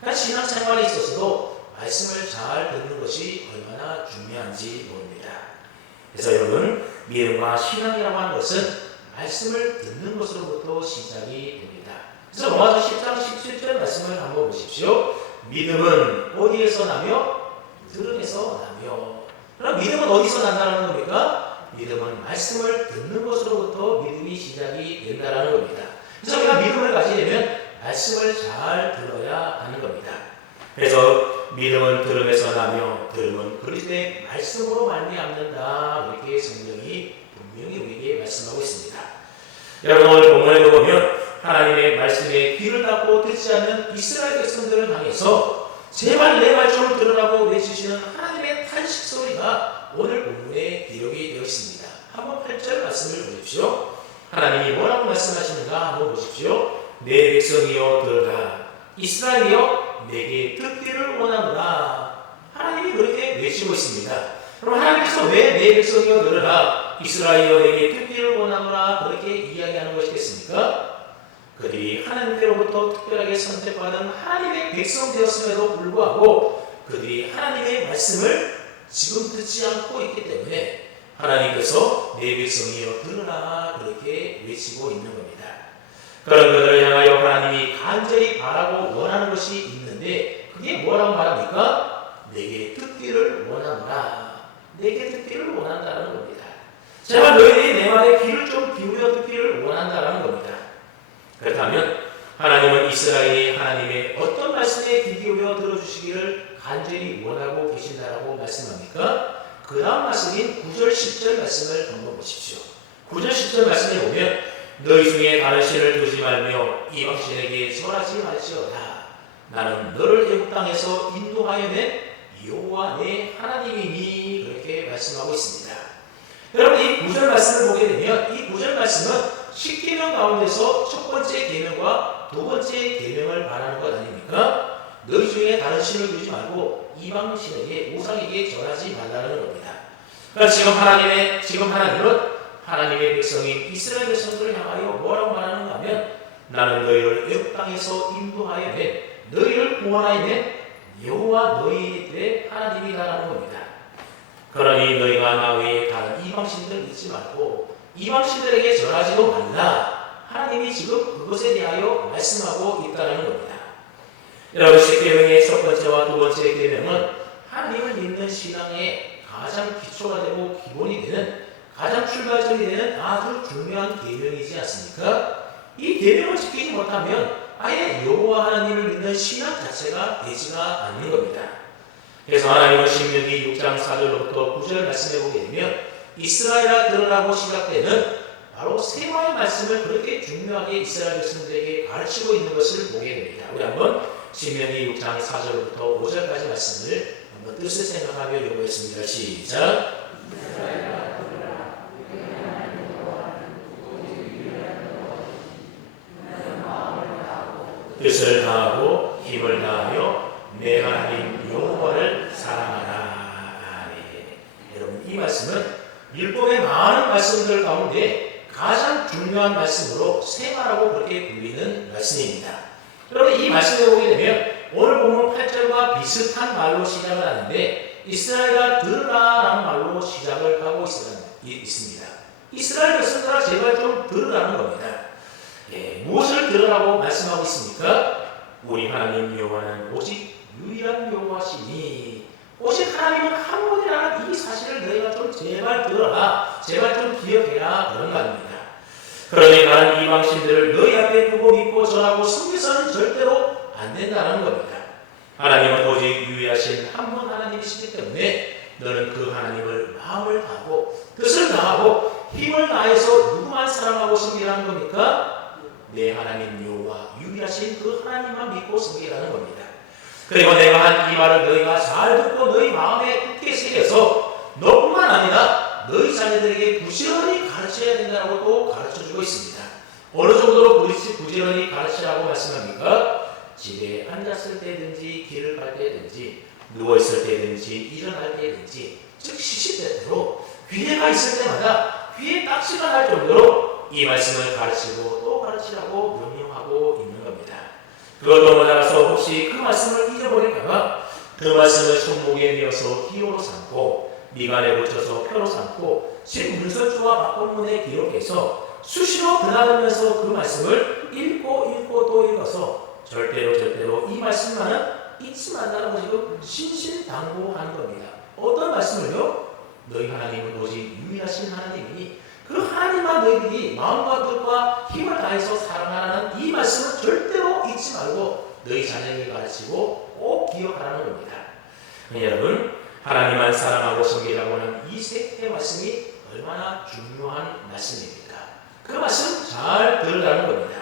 그러니까 신앙생활에 있어서도 말씀을 잘 듣는 것이 얼마나 중요한지 모릅니다. 그래서 여러분, 믿음과 신앙이라고 하는 것은 말씀을 듣는 것으로부터 시작이 됩니다. 그래서 로마서 10장 17절 말씀을 한번 보십시오. 믿음은 어디에서 나며? 들음에서 나며. 그럼 믿음은 어디서 난다는 겁니까? 믿음은 말씀을 듣는 것으로부터 믿음이 시작이 된다는 겁니다. 그래서 우리가 믿음을 가지려면 말씀을 잘 들어야 하는 겁니다. 그래서 믿음은 들음에서 나며 들음은 그리스도의 말씀으로 말미암는다. 이렇게 성경이 분명히 우리에게 말씀하고 있습니다. 여러분, 오늘 본문에 보면 하나님의 말씀에 귀를 닫고 듣지 않는 이스라엘 백성들을 향해서 제발 내 말 좀 들으라고 외치시는 하나님의 탄식 소리가 오늘 본문에 기록이 되어 있습니다. 한번 8절 말씀을 보십시오. 하나님이 뭐라고 말씀하시는가 한번 보십시오. 내 백성이여 들으라. 이스라엘이여 내게 듣기를 원하노라. 하나님이 그렇게 외치고 있습니다. 그럼 하나님께서 왜 내 백성이여 들으라, 이스라엘이여 내게 듣기를 원하노라 그렇게 이야기하는 것이겠습니까? 그들이 하나님께로부터 특별하게 선택받은 하나님의 백성 되었음에도 불구하고 그들이 하나님의 말씀을 지금 듣지 않고 있기 때문에 하나님께서 내 백성이여 들으라 그렇게 외치고 있는 겁니다. 그런 그들을 향하여 하나님이 간절히 바라고 원하는 것이 있는데 그게 뭐라고 말합니까? 내게 듣기를 원한다. 내게 듣기를 원한다는 겁니다. 제발 너희들이 내 말에 귀를 좀 기울여 듣기를 원한다는 겁니다. 그렇다면 하나님은 이스라엘이 하나님의 어떤 말씀에 귀 기울여 들어주시기를 간절히 원하고 계신다라고 말씀합니까? 그 다음 말씀인 9절 10절 말씀을 한번 보십시오. 9절 10절 말씀에 보면 너희 중에 다른 신을 두지 말며 이방 신에게 절하지 말지어다. 나는 너를 애국 땅에서 인도하여 낸 여호와 내 하나님이니 그렇게 말씀하고 있습니다. 여러분, 이 9절 말씀을 보게 되면 이 9절 말씀은 10계명 가운데서 첫 번째 계명과 두 번째 계명을 말하는 것 아닙니까? 너희 중에 다른 신을 두지 말고 이방 신에게 우상에게 절하지 말라는 겁니다. 그러니까 지금 하나님은 하나님의 백성인 이스라엘 백성들을 향하여 뭐라고 말하는가 하면 나는 너희를 애굽 땅에서 인도하여 낸 너희를 구원하여 낸 여호와 너희의 하나님이라는 겁니다. 그러니 너희가 나 외에 다른 이방신들 믿지 말고 이방신들에게 절하지도 말라. 하나님이 지금 그것에 대하여 말씀하고 있다는 겁니다. 여러분, 10계명의 첫 번째와 두 번째 계명은 하나님을 믿는 신앙의 가장 기초가 되고 기본이 되는 가장 출발점이 되는 아주 중요한 계명이지 않습니까? 이 계명을 지키지 못하면 아예 여호와 하나님을 믿는 신앙 자체가 되지가 않는 겁니다. 그래서 하나님은 신명기 6장 4절부터 9절 말씀해 보게 되면 이스라엘아 들으라고 시작되는 바로 세마의 말씀을 그렇게 중요하게 이스라엘 백성들에게 가르치고 있는 것을 보게 됩니다. 우리 한번 신명기 6장 4절부터 5절까지 말씀을 한번 뜻을 생각하며 읽어보겠습니다. 시작. 뜻을 다하고 힘을 다하여 내 하나님 여호와를 사랑하라. 여러분, 이 말씀은 율법의 많은 말씀들 가운데 가장 중요한 말씀으로 세마라고 그렇게 불리는 말씀입니다. 여러분, 이 말씀을 보게 되면 오늘 보면 8절과 비슷한 말로 시작을 하는데 이스라엘아 들으라라는 말로 시작을 하고 있습니다. 이스라엘 백성들아 제발 좀 들으라는 겁니다. 무엇을 들으라고 말씀하고 있습니까? 우리 하나님 여호와는 오직 유일한 여호와시니 오직 하나님은 한 분이라는 이 사실을 너희가 좀 제발 들어라, 제발 좀 기억해라 그런 말입니다. 그러니 다른 이방신들을 너희 앞에 두고 믿고 전하고 섬겨서는 절대로 안 된다는 겁니다. 하나님은 오직 유일하신 한 분 하나님이시기 때문에 너는 그 하나님을 마음을 다하고 뜻을 다하고 힘을 다해서 누구만 사랑하고 섬기라는 겁니까? 내 하나님 여호와 유일하신 그 하나님만 믿고 섬기라는 겁니다. 그리고 내가 한 이 말을 너희가 잘 듣고 너희 마음에 굳게 새겨서 너뿐만 아니라 너희 자녀들에게 부지런히 가르쳐야 된다고 또 가르쳐주고 있습니다. 어느 정도로 부지런히 가르치라고 말씀합니까? 집에 앉았을 때든지 길을 갈 때든지 누워있을 때든지 일어날 때든지 즉 시시때때로 기회가 있을 때마다 귀에 딱지가 날 정도로 이 말씀을 가르치고 또 가르치라고 명령하고 있는 겁니다. 그것도 모자라서 혹시 그 말씀을 잊어버릴까봐 그 말씀을 손목에 메어서 기호로 삼고 미간에 붙여서 표로 삼고 집 문서주와 막본문에 기록해서 수시로 드나들면서 그 말씀을 읽고 또 읽어서 절대로 이 말씀만은 잊지 말라고 지금 신신당부하는 겁니다. 어떤 말씀을요? 너희 하나님은 오직 유일하신 하나님이니 그 하나님만 너희들이 마음과 뜻과 힘을 다해서 사랑하라는 이 말씀을 절대로 잊지 말고 너희 자녀에게 가르치고 꼭 기억하라는 겁니다. 여러분, 하나님만 사랑하고 섬기라고 하는 이 세 말씀이 얼마나 중요한 말씀입니까? 그 말씀 잘 들으라는 겁니다.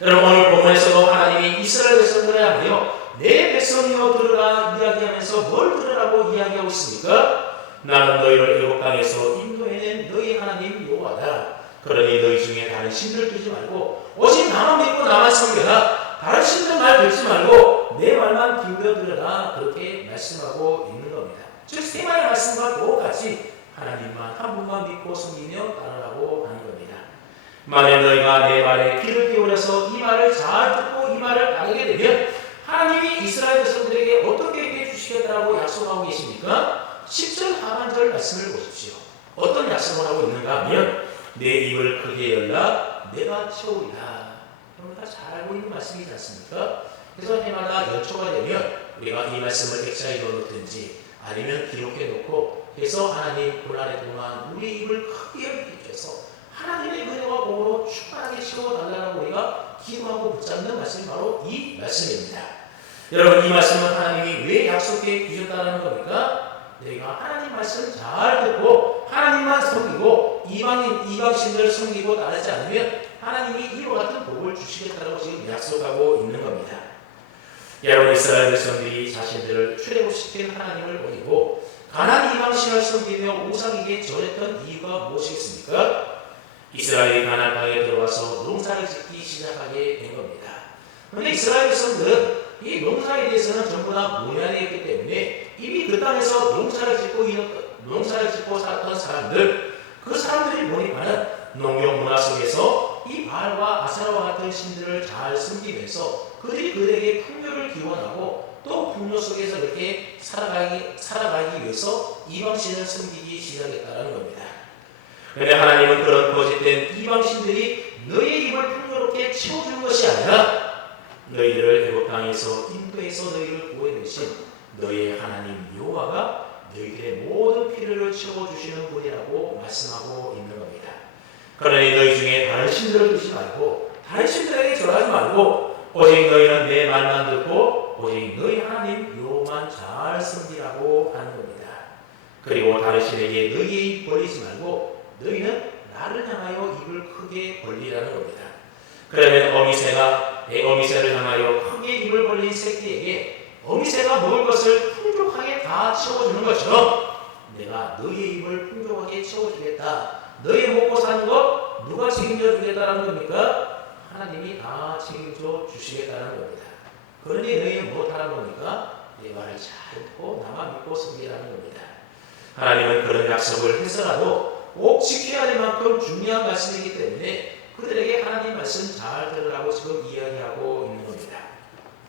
여러분, 오늘 본문에서도 하나님이 이스라엘 백성들에 하여 내 백성이여 들으라 이야기하면서 뭘 들으라고 이야기하고 있습니까? 나는 너희를 애굽 땅에서 인도해낸 너희 하나님 여호와다. 그러니 너희 중에 다른 신들을 두지 말고 오직 나만 믿고 나만 섬겨라. 다른 신들 말 듣지 말고 내 말만 기울여 들으라. 그렇게 말씀하고 있는 겁니다. 즉 세 마리의 말씀과 똑같이 하나님만 한 분만 믿고 섬기며 따르라고 하는 겁니다. 만약 너희가 내 말에 귀를 기울여서 이 말을 잘 듣고 이 말을 따르게 되면 하나님이 이스라엘 백성들에게 어떻게 해주시겠다라고 약속하고 계십니까? 10절 하반절 말씀을 보십시오. 어떤 약속을 하고 있는가 하면 내 입을 크게 열라 내가 채우리라. 여러분 다 잘 알고 있는 말씀이지 않습니까? 그래서 해마다 연초가 되면 우리가 이 말씀을 액자에 넣어놓든지 아니면 기록해 놓고 해서 하나님 고난의 동안 우리 입을 크게 열게 해서 하나님의 은혜와 복으로 충만하게 채워달라고 우리가 기도하고 붙잡는 말씀이 바로 이 말씀입니다. 여러분 이 말씀은 하나님이 왜 약속해 주셨다는 겁니까? 너희가 하나님 말씀 잘 듣고 하나님만 섬기고 이방신들을 섬기고 따르지 않으면 하나님이 이와 같은 복을 주시겠다고 지금 약속하고 있는 겁니다. 여러분 이스라엘 백성들이 자신들을 출애굽시킨 하나님을 버리고 가나안 이방신을 섬기며 우상에게 절했던 이유가 무엇이겠습니까? 이스라엘이 가나안 땅에 들어와서 농사를 짓기 시작하게 된 겁니다. 그런데 이스라엘 백성들은 이 농사에 대해서는 전부 다 문외한이었기 때문에 이미 그 땅에서 농사를 짓고 살았던 사람들, 그 사람들이 보니까는 농경 문화 속에서 이 바알과 아세라와 같은 신들을 잘 섬기면서 그들이 그들에게 풍요를 기원하고 또 풍요 속에서 이렇게 살아가기 위해서 이방신을 섬기기 시작했다는 겁니다. 그런데 하나님은 그런 거짓된 이방신들이 너희의 입을 풍요롭게 채워주는 것이 아니라 너희들을 애굽 땅에서 인도해서 너희를 구해내신 너희의 하나님 여호와가 너희들의 모든 필요를 채워주시는 분이라고 말씀하고 있는 겁니다. 그러니 너희 중에 다른 신들을 두지 말고 다른 신들에게 절하지 말고 오직 너희는 내 말만 듣고 오직 너희 하나님 여호와만 잘 섬기라고 하는 겁니다. 그리고 다른 신에게 너희의 입 벌리지 말고 너희는 나를 향하여 입을 크게 벌리라는 겁니다. 그러면 어미새를 향하여 크게 입을 벌린 새끼에게 어미새가 먹을 것을 풍족하게 다 채워주는 것처럼 내가 너희의 입을 풍족하게 채워주겠다. 너희 먹고 사는 것 누가 책임져 주겠다는 겁니까? 하나님이 다 책임져 주시겠다는 겁니다. 그러니 너희는 무엇하라는 겁니까? 내 말을 잘 듣고 나만 믿고 섬기라는 겁니다. 하나님은 그런 약속을 해서라도 꼭 지켜야 될 만큼 중요한 말씀이기 때문에 그들에게 하나님 말씀 잘 들으라고 지금 이야기하고 있는 겁니다.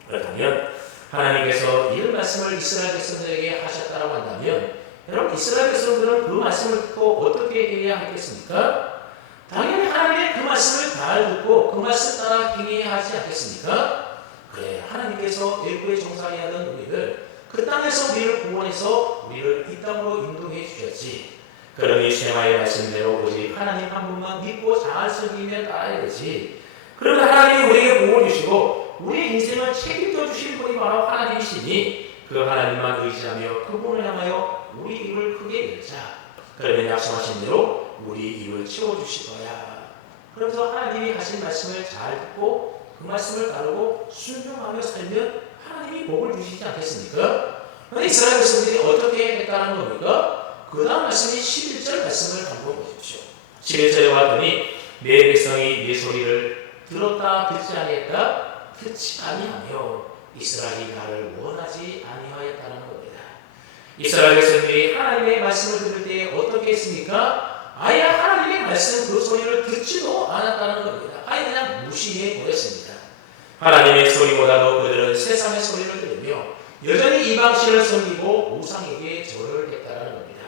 그렇다면 하나님께서 이런 말씀을 이스라엘 백성들에게 하셨다고 한다면 여러분 이스라엘 백성들은 그 말씀을 듣고 어떻게 해야 하겠습니까? 당연히 하나님의 그 말씀을 잘 듣고 그 말씀 따라 행해야 하지 않겠습니까? 그래 하나님께서 애굽에 종살이 하던 우리를 그 땅에서 우리를 구원해서 우리를 이 땅으로 인도해 주셨지. 그러니 쉐마의 말씀대로 오직 하나님 한 분만 믿고 잘 섬기며 따라야 되지. 그러면 하나님이 우리에게 복을 주시고 우리의 인생을 책임져 주실 분이 바로 하나님이시니 그 하나님만 의지하며 그분을 향하여 우리 입을 크게 열자. 그러면 약속하신 대로 우리 입을 채워주실 거야. 그러면서 하나님이 하신 말씀을 잘 듣고 그 말씀을 따르고 순종하며 살면 하나님이 복을 주시지 않겠습니까? 그런데 이스라엘 백성들이 어떻게 했다는 겁니까? 그 다음 말씀이 11절 말씀을 한번 보십시오. 11절에 봤더니 내 백성이 내 소리를 들었다 듣지 아니했다 듣지 아니하며 이스라엘이 나를 원하지 아니하였다는 겁니다. 이스라엘 백성들이 하나님의 말씀을 들을 때 어떻게 했습니까? 아예 하나님의 말씀 그 소리를 듣지도 않았다는 겁니다. 아예 그냥 무시해 버렸습니다. 하나님의 소리보다도 그들은 세상의 소리를 들으며 여전히 이방신을 섬기고 우상에게 절을 했다는 겁니다.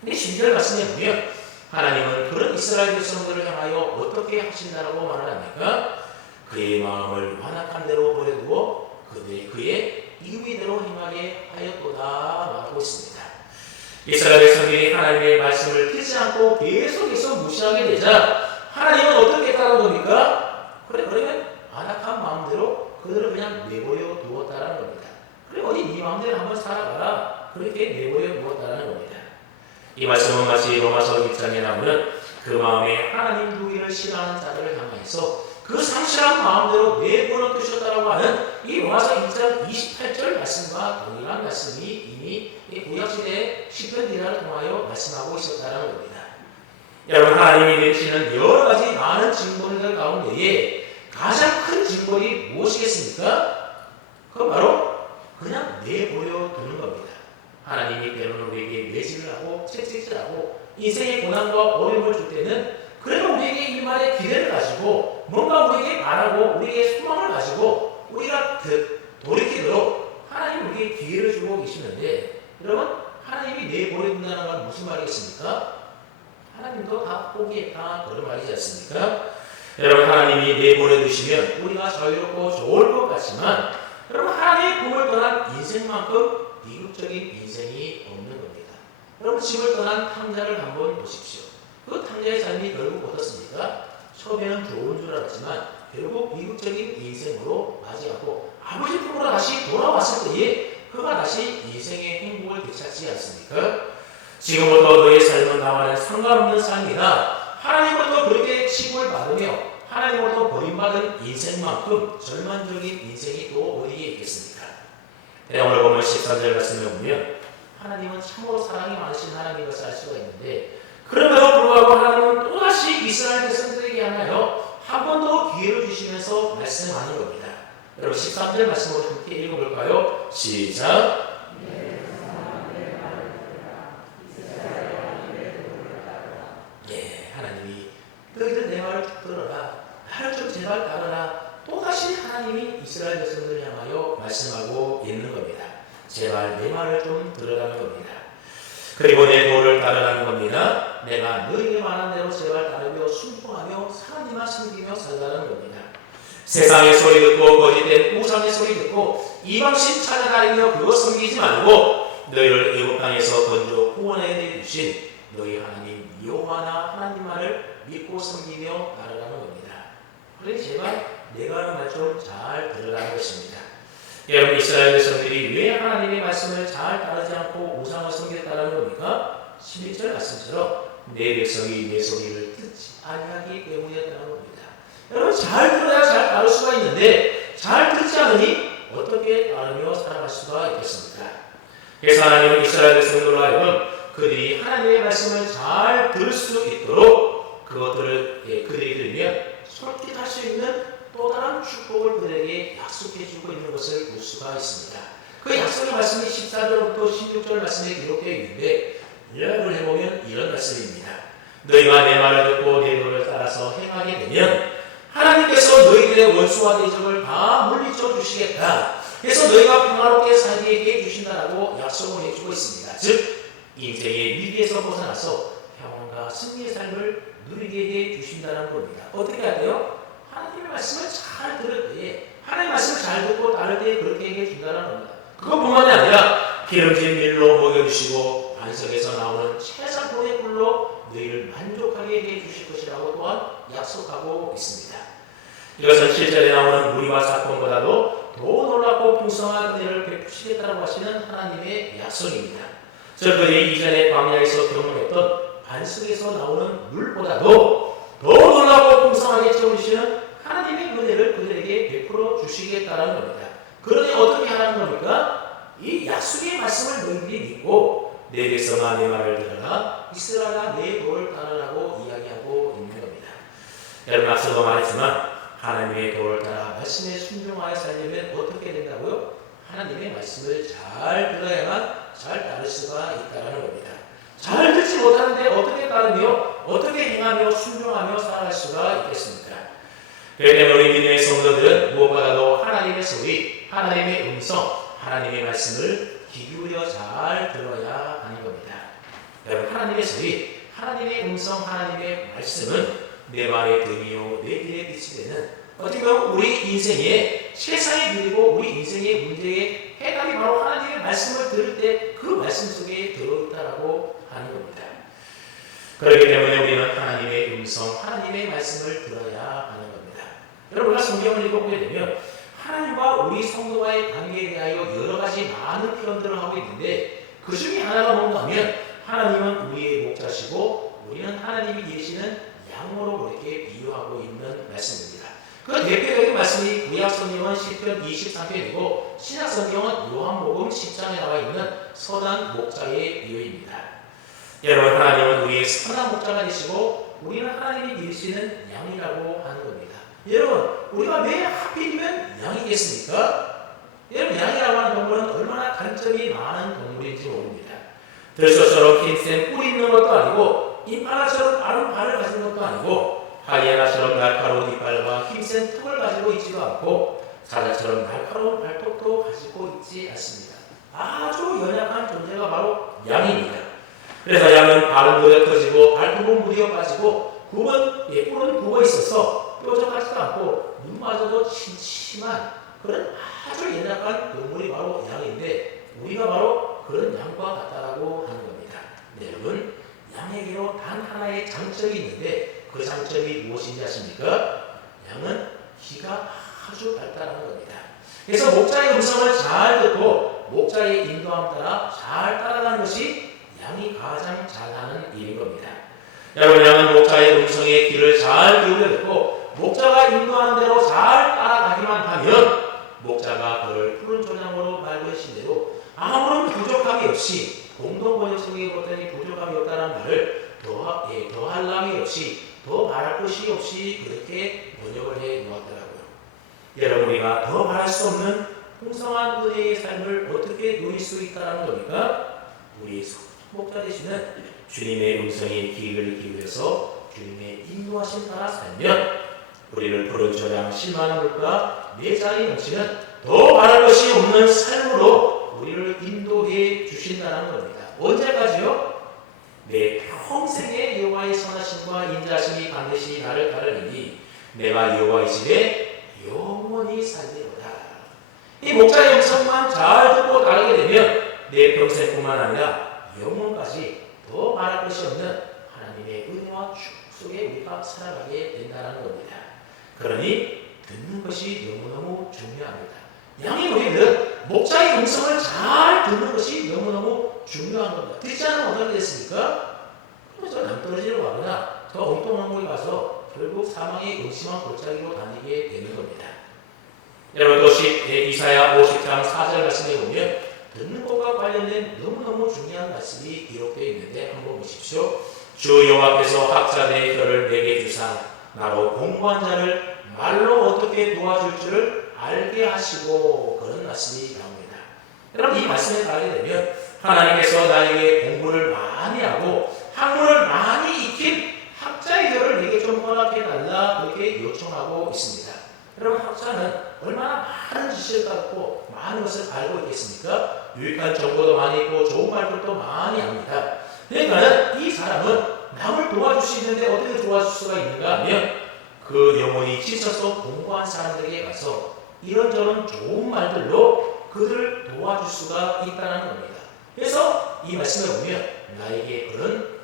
근데 12절 말씀에 보면 하나님은 그런 이스라엘 백성들을 향하여 어떻게 하신다라고 말을 합니까? 그의 마음을 완악한 대로 버려두고 그의 이위대로 행하게 하였도다 말하고 있습니다. 이스라엘 백성들이 하나님의 말씀을 듣지 않고 계속해서 무시하게 되자 하나님은 어떻게 했다는 겁니까? 그러면 완악한 마음대로 그들을 그냥 내버려 두었다는 겁니다. 그래 어디 네 마음대로 한번 살아가라 그렇게 내버려 두었다는 겁니다. 이 말씀은 마치 로마서 6장에 나오는 그 마음에 하나님 누이를 싫어하는 자들을 향하여서 그 상실한 마음대로 내버려 두셨다라고 하는 이 로마서 1장 28절 말씀과 동일한 말씀이 이미 구약시대 시편 기자를 통하여 말씀하고 있었다는 겁니다. 여러분 하나님이 내리시는 여러 가지 많은 징벌들 가운데에 가장 큰 징벌이 무엇이겠습니까? 그건 바로 그냥 내버려 두는 겁니다. 하나님이 때로는 우리에게 매질을 하고 채찍질 하고 인생의 고난과 어려움을 줄 때는 그래도 우리에게 일말의 기대를 가지고 뭔가 우리에게 말하고 우리에게 소망을 가지고 우리가 돌이키도록 하나님 우리에게 기회를 주고 계시는데 여러분 하나님이 내버려 둔다는 건 무슨 말이겠습니까? 하나님도 다 포기했다 그런 말이지 않습니까? 여러분 하나님이 내버려 두시면 우리가 자유롭고 좋을 것 같지만 여러분 하나님의 품을 떠난 인생만큼 비극적인 인생이 없는 겁니다. 여러분 집을 떠난 탕자를 한번 보십시오. 그 탕자의 삶이 결국 어떻습니까? 처음에는 좋은 줄 알았지만 결국 비극적인 인생으로 맞이하고 아버지 품으로 다시 돌아왔을 때에 그가 다시 인생의 행복을 되찾지 않습니까? 지금부터 너의 삶은 나와는 상관없는 삶이다. 하나님으로부터 그렇게 칭을 받으며 하나님으로부터 버림받은 인생만큼 절망적인 인생이 또 어디에 있겠습니까? 오늘 보면 13절 말씀을 보면 하나님은 참으로 사랑이 많으신 하나님인 것을 알 수가 있는데 그럼에도 불구하고 하나님은 또다시 이스라엘 백성들에게 향하여 한 번 더 기회를 주시면서 말씀하는 겁니다. 여러분 13절 말씀으로 함께 읽어볼까요? 시작! 하나님이 너희들 내 말을 들어라 나를 좀 제발 따르라 또다시 하나님이 이스라엘 백성들을 향하여 말씀하고 있는 겁니다. 제발 내 말을 좀 들으라는 겁니다. 그리고 내 도를 따르라는 겁니다. 내가 너희에게 말한 대로 제발 따르며 순종하며 하나님만 섬기며 살라는 겁니다. 세상의 소리 듣고 거짓된 우상의 소리 듣고 이방신 찾아다니며 그거 섬기지 말고 너희를 애굽 땅에서 건져 구원해 주신 너희 하나님 여호와나 하나님만을 믿고 섬기며 따르라는 겁니다. 그래 제발 내가 하는 말 좀 잘 들으라는 것입니다. 여러분 이스라엘 백성들이 왜 하나님의 말씀을 잘 따르지 않고 우상을 섬겼다는 겁니까? 11절 말씀처럼 내 백성이 내 소리를 듣지 아니하기 때문이었다는 겁니다. 여러분 잘 들어야 잘 따를 수가 있는데 잘 듣지 않으니 어떻게 따르며 살아갈 수가 있겠습니까? 그래서 하나님은 이스라엘 백성들로 하여금 그들이 하나님의 말씀을 잘 들을 수 있도록 그것들을 그들이 들으면 솔깃할 수 있는 또 다른 축복을 그들에게 약속해주고 있는 것을 볼 수가 있습니다. 그 약속의 말씀이 14절부터 16절 말씀에 기록되어 있는데 요약을 해보면 이런 말씀입니다. 너희가 내 말을 듣고 내 도를 따라서 행하게 되면 하나님께서 너희들의 원수와 대적을 다 물리쳐 주시겠다. 그래서 너희가 평화롭게 살게 해주신다라고 약속을 해주고 있습니다. 즉 인생의 위기에서 벗어나서 평안과 승리의 삶을 누리게 해주신다는 겁니다. 어떻게 해야 돼요? 하나님의 말씀을 잘 들을 때에 하나님의 말씀을 잘 듣고 따를 때에 그렇게 해준다는 겁니다. 그것뿐만이 아니라 기름진 밀로 먹여주시고 반석에서 나오는 최상품의 꿀로 너희를 만족하게 해주실 것이라고 또한 약속하고 있습니다. 이것은 실전에 나오는 무리와 사건보다도 더 놀랍고 풍성한 은혜를 베푸시겠다고 하시는 하나님의 약속입니다. 저들이 이전에 광야에서 경험했던 반석에서 나오는 물보다도 더 놀랍고 풍성하게 채워주시는 하나님의 은혜를 그들에게 베풀어 주시겠다는 겁니다. 그러니 어떻게 하나님 하는 겁니까? 이 약속의 말씀을 너희들이 믿고 내 백성아 내 말을 들어라, 이스라엘아 내 도를 따르라고 이야기하고 있는 겁니다. 여러분 앞서도 말했지만 하나님의 도를 따라 말씀에 순종하여 살려면 어떻게 된다고요? 하나님의 말씀을 잘 들어야만 잘 따를 수가 있다는 겁니다. 잘 듣지 못하는데 어떻게 따르며 어떻게 행하며 순종하며 살아갈 수가 있겠습니까? 그렇기 때문에 우리 믿음의 성도들은 무엇보다도 하나님의 소리, 하나님의 음성, 하나님의 말씀을 귀 기울여 잘 들어야 하는 겁니다. 여러분 하나님의 소리, 하나님의 음성, 하나님의 말씀은 내 말의 등이요 내 길의 빛이 되는 어떻게 보면 우리 인생의 세상의 길이고 우리 인생의 문제의 해답이 바로 하나님의 말씀을 들을 때 그 말씀 속에 들어있다라고 하는 겁니다. 그렇기 때문에 우리는 하나님의 음성, 하나님의 말씀을 들어야 하는 겁니다. 여러분 우리가 성경을 읽어보게 되면 하나님과 우리 성도와의 관계에 대하여 여러 가지 많은 표현들을 하고 있는데 그 중에 하나가 뭔가 하면 하나님은 우리의 목자시고 우리는 하나님이 계시는 양으로 그렇게 비유하고 있는 말씀입니다. 그 대표적인 말씀이 구약 성경은 시편 23편이고 신약 성경은 요한복음 10장에 나와 있는 선한 목자의 비유입니다. 여러분 하나님은 우리의 선한 목자가 되시고 우리는 하나님이 기르시는 양이라고 하는 겁니다. 여러분 우리가 왜 하필이면 양이겠습니까? 여러분 양이라고 하는 동물은 얼마나 단점이 많은 동물인지 모릅니다. 들소처럼 힘센 뿔이 있는 것도 아니고 임파라처럼 빠른 발을 가진 것도 아니고 하이에나처럼 날카로운 이빨과 힘센 턱을 가지고 있지도 않고 사자처럼 날카로운 발톱도 가지고 있지 않습니다. 아주 연약한 존재가 바로 양입니다. 그래서 양은 발은 무뎌 터지고 발톱은 무뎌 빠지고 뿔은 굽어 있어서 뾰족하지도 않고 눈마저도 침침한 그런 아주 연약한 동물이 바로 양인데 우리가 바로 그런 양과 같다라고 하는 겁니다. 네, 여러분 양에게로 단 하나의 장점이 있는데 그 장점이 무엇인지 아십니까? 양은 귀가 아주 발달하는 겁니다. 그래서 목자의 음성을 잘 듣고 목자의 인도함 따라 잘 따라가는 것이 양이 가장 잘하는 일인 겁니다. 여러분 양은 목자의 음성에 귀를 잘 기울여 듣고 목자가 인도하는 대로 잘 따라가기만 하면 목자가 그를 푸른 초장으로 말씀하신 대로 아무런 부족함이 없이 공동번역 속에 보더니 부족함이 없다는 말을 더할 나위 없이 더 바랄 것이 없이 그렇게 번역을 해 놓았더라고요. 여러분 우리가 더 바랄 수 없는 풍성한 은혜의 삶을 어떻게 누릴 수 있다는 겁니까? 우리 목자 되시는 주님의 음성에 귀를 기울여서 주님의 인도하심 따라 살면 우리를 푸른 초장 실만한 물과 내 자리 넘치는 더 바랄 것이 없는 삶으로 우리를 인도해 주신다는 겁니다. 언제까지요? 내 평생의 여호와의 선하심과 인자하심이 반드시 나를 따르리니 내가 여호와의 집에 영원히 살리로다. 이 목자의 음성만 잘 듣고 따르게 되면 내 평생뿐만 아니라 영원까지 더 바랄 것이 없는 하나님의 은혜와 축복 속에 우리가 살아가게 된다는 겁니다. 그러니 듣는 것이 너무너무 중요합니다. 양의 우리는 목자의 음성을 잘 듣는 것이 너무너무 중요한 겁니다. 듣지 않으면 어떻게 됐습니까? 저 남떨어지로 가거나 저 엉뚱한 곳에 가서 결국 사망의 음침한 골짜기로 다니게 되는 겁니다. 여러분 또 이사야 50장 4절 말씀에 보면 듣는 것과 관련된 너무너무 중요한 말씀이 기록되어 있는데 한번 보십시오. 주 여호와께서 학자 내 혀를 내게 주사 나로 공부한 자를 말로 어떻게 도와줄 줄을 알게 하시고 그런 말씀이 나옵니다. 여러분 이 말씀에 따르게 되면 하나님께서 나에게 공부를 많이 하고 학문을 많이 익힌 학자의 혀를 내게 좀 허락해 달라 그렇게 요청하고 있습니다. 여러분 학자는 얼마나 많은 지식을 갖고 많은 것을 알고 있겠습니까? 유익한 정보도 많이 있고 좋은 말들도 많이 합니다. 그러니까 이 사람은 남을 도와줄 수 있는데 어떻게 도와줄 수가 있는가 하면 그 영혼이 지쳐서 공부한 사람들에게 가서 이런저런 좋은 말들로 그들을 도와줄 수가 있다는 겁니다. 그래서 이 말씀을 보면 나에게 그런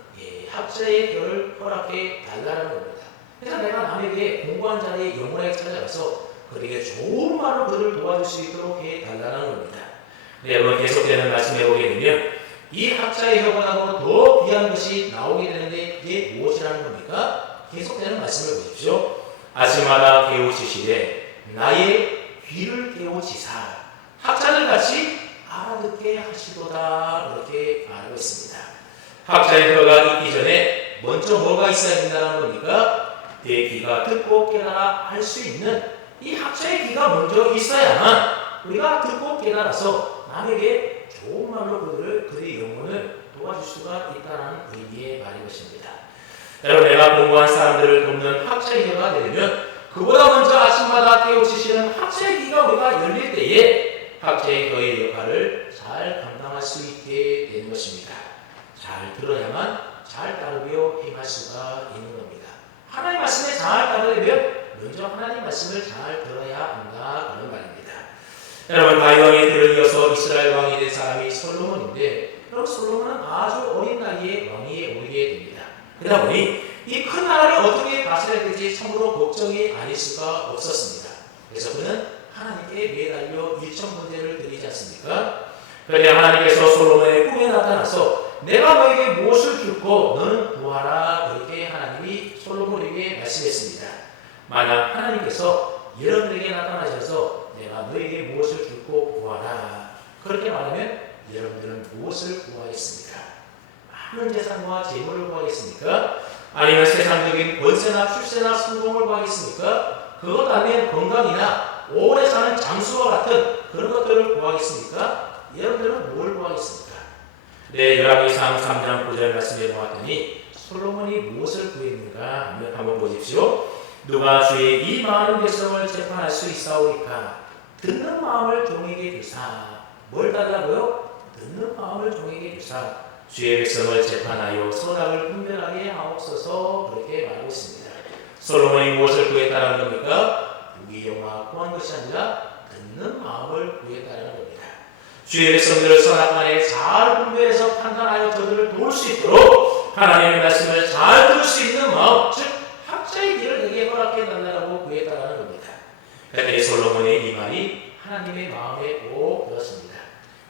학자의 혀를 허락해 달라는 겁니다. 그래서 내가 남에게 공부한 자리에 영혼에게 찾아가서 그에게 좋은 말로 그들을 도와줄 수 있도록 해 달라는 겁니다. 네, 여러분 계속되는 말씀에 보게 되면 이 학자의 혀보다도 더 귀한 것이 나오게 되는데 그게 무엇이라는 겁니까? 계속되는 말씀을 보십시오. 아침마다 깨우치시되 나의 귀를 깨우치사 학자들 같이 알아듣게 하시도다 그렇게 말하고 있습니다. 학자의 혀가 있기 전에 먼저 뭐가 있어야 된다는 겁니까? 내 귀가 듣고 깨달아 할 수 있는 이 학자의 귀가 먼저 있어야만 우리가 듣고 깨달아서 남에게 좋은 말로 그들의 영혼을 도와줄 수가 있다는 의미의 말인 것입니다. 여러분, 내가 공부한 사람들을 돕는 학자의 혀가 되면 그보다 먼저 아침마다 깨우치시는 학자의 귀가 우리가 열릴 때에 학자의 혀의 역할을 잘 감당할 수 있게 되는 것입니다. 잘 들어야만 잘 따르며 행할 수가 있는 겁니다. 하나님 말씀에 잘 따르려면 먼저 하나님 말씀을 잘 들어야 한다 그런 말입니다. 여러분, 다윗 왕에 들이어서 이스라엘 왕이 된 사람이 솔로몬인데, 여러분, 솔로몬은 아주 어린 나이에 왕위에 오르게 됩니다. 그러다 보니 이 큰 나라를 어떻게 다스려야 될지 참으로 걱정이 아닐 수가 없었습니다. 그래서 그는 하나님께 매달려 일천번제를 드리지 않습니까? 그런데 하나님께서 솔로몬의 꿈에 나타나서 내가 너에게 무엇을 주고 너는 구하라 그렇게 하나님이 솔로몬에게 말씀했습니다. 만약 하나님께서 여러분에게 나타나셔서 내가 너에게 무엇을 주고 구하라 그렇게 말하면 여러분들은 무엇을 구하겠습니까? 많은 재산과 재물을 구하겠습니까? 아니면 세상적인 권세나 출세나 성공을 구하겠습니까? 그것 아니면 건강이나 오래 사는 장수와 같은 그런 것들을 구하겠습니까? 여러분들은 뭘 구하겠습니까? 네, 열왕기상 3장 9절 말씀에 보았더니 솔로몬이 무엇을 구했는가 한번 보십시오. 누가 주의 이 많은 백성을 재판할 수 있사오리까? 듣는 마음을 종에게 주사. 뭘 달라고요? 듣는 마음을 종에게 주사. 주의 백성을 재판하여 선악을 분별하게 하옵소서 그렇게 말하고 있습니다. 솔로몬이 무엇을 구했다는 겁니까? 부귀영화 구한 것이 아니라 듣는 마음을 구했다는 겁니다. 주의 백성들을 선악간에 잘 분별해서 판단하여 저들을 도울 수 있도록 하나님의 말씀을 잘 들을 수 있는 마음, 즉 학자의 길을 내게 허락해 달라고 구했다는 겁니다. 그랬더니 솔로몬의 이 말이 하나님의 마음에 꼭 들었습니다.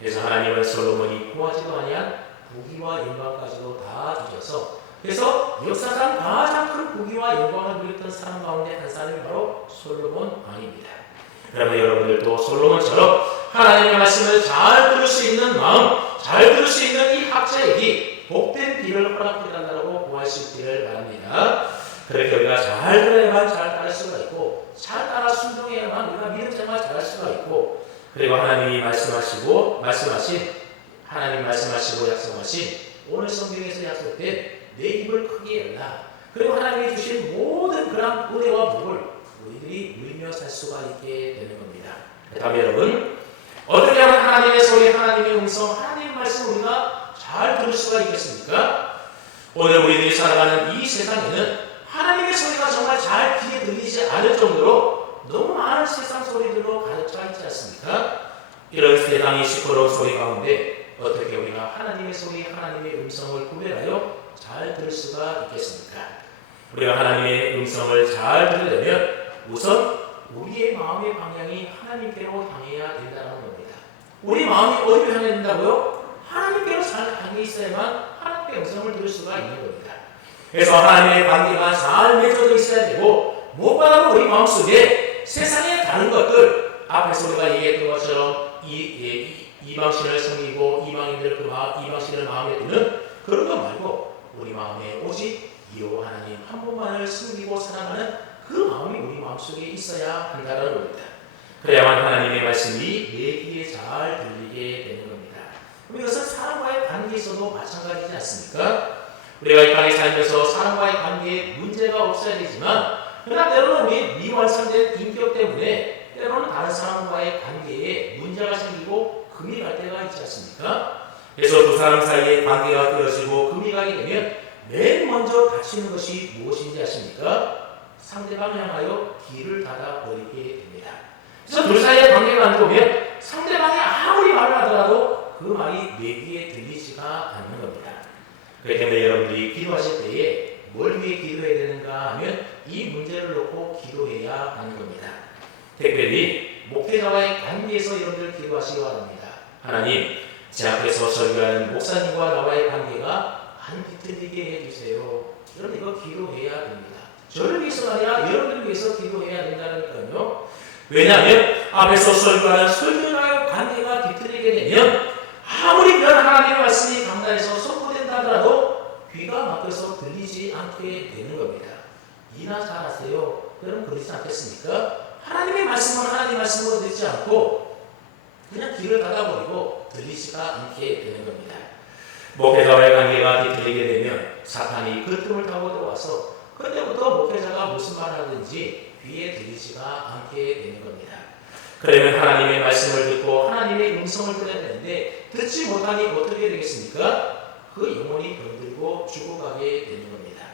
그래서 하나님은 솔로몬이 구하지도 아니한 부귀와 영광까지도 다 주셔서, 그래서 역사상 가장 큰 부귀와 영광을 누렸던 사람 가운데 한 사람이 바로 솔로몬 왕입니다. 그러면 여러분들도 솔로몬처럼 하나님의 말씀을 잘 들을 수 있는 마음, 잘 들을 수 있는 이 학자의 귀, 복된 귀를 허락해달라고 구할 수 있기를 바랍니다. 그렇게 우리가 잘 들어야만 잘 따를 수가 있고, 잘 따라 순종해야만 우리가 믿음 생활 잘할 수가 있고, 그리고 하나님이 하나님 말씀하시고 약속하신 오늘 성경에서 약속된 내 입을 크게 열라. 그리고 하나님이 주신 모든 그런 은혜와 복을 우리들이 누리며 살 수가 있게 되는 겁니다. 그다음에 여러분, 어떻게 하면 하나님의 소리, 하나님의 음성, 하나님의 말씀 우리가 잘 들을 수가 있겠습니까? 오늘 우리들이 살아가는 이 세상에는 하나님의 소리가 정말 잘 귀에 들리지 않을 정도로 너무 많은 세상 소리들로 가득 차 있지 않습니까? 이런 세상이 시끄러운 소리 가운데 어떻게 우리가 하나님의 소리, 하나님의 음성을 구별하여 잘 들을 수가 있겠습니까? 우리가 하나님의 음성을 잘 들으려면 우선 우리의 마음의 방향이 하나님께로 향해야 된다는 겁니다. 우리 마음이 어디로 향해야 된다고요? 하나님께로 잘 향해 있어야만 하나님의 음성을 들을 수가 있는 겁니다. 그래서 하나님의 관계가 잘 맺어져 있어야 되고, 무엇보다도 우리 마음속에 세상의 다른 것들, 앞에서 우리가 얘기했던 것처럼 이방신을 섬기고 이방신을 마음에 두는 그런 것 말고 우리 마음에 오직 여호와 하나님 한 분만을 섬기고 사랑하는 그 마음이 우리 마음속에 있어야 한다는 겁니다. 그래야만 하나님의 말씀이 내 귀에 잘 들리게 되는 겁니다. 그럼 이것은 사람과의 관계에서도 마찬가지지 않습니까? 우리가 이 땅에 살면서 사람과의 관계에 문제가 없어야 되지만, 그러나 때로는 우리 미완성된 인격 때문에 때로는 다른 사람과의 관계에 문제가 생기고 금이 갈 때가 있지 않습니까? 그래서 두 사람 사이에 관계가 끊어지고 금이 가게 되면 맨 먼저 다치는 것이 무엇인지 아십니까? 상대방을 향하여 귀를 닫아 버리게 됩니다. 그래서 둘 사이의 관계가 안 좋으면 상대방이 아무리 말을 하더라도 그 말이 내 귀에 들리지가 않는 겁니다. 그렇기 때문에 여러분들이 기도하실 때에 뭘 위해 기도해야 되는가 하면 이 문제를 놓고 기도해야 하는 겁니다. 특별히 목회자와의 관계에서 여러분들 기도하시기 바랍니다. 하나님, 제 앞에서 설교하는 목사님과 나와의 관계가 안 비틀리게 해주세요. 여러분, 이거 기도해야 됩니다. 저를 위해서가 아니라 여러분을 위해서 기도해야 된다니까요. 왜냐하면 앞에서 설교하는 설교자와의 관계 들리게 되면 아무리 그런 하나님의 말씀이 강단에서 선포된다 하더라도 귀가 막혀서 들리지 않게 되는 겁니다. 이나 잘하세요. 여러분 그러지 않겠습니까? 하나님의 말씀은 하나님의 말씀으로 듣지 않고 그냥 귀를 닫아버리고 들리지가 않게 되는 겁니다. 목회자와의 관계가 뒤틀리게 되면 사탄이 그 틈을 타고 들어와서 그때부터 목회자가 무슨 말을 하든지 귀에 들리지가 않게 되는 겁니다. 그러면 하나님의 말씀을 듣고 하나님의 음성을 들어야 되는데 듣지 못하니 어떻게 되겠습니까? 그 영혼이 병들고 죽어가게 되는 겁니다.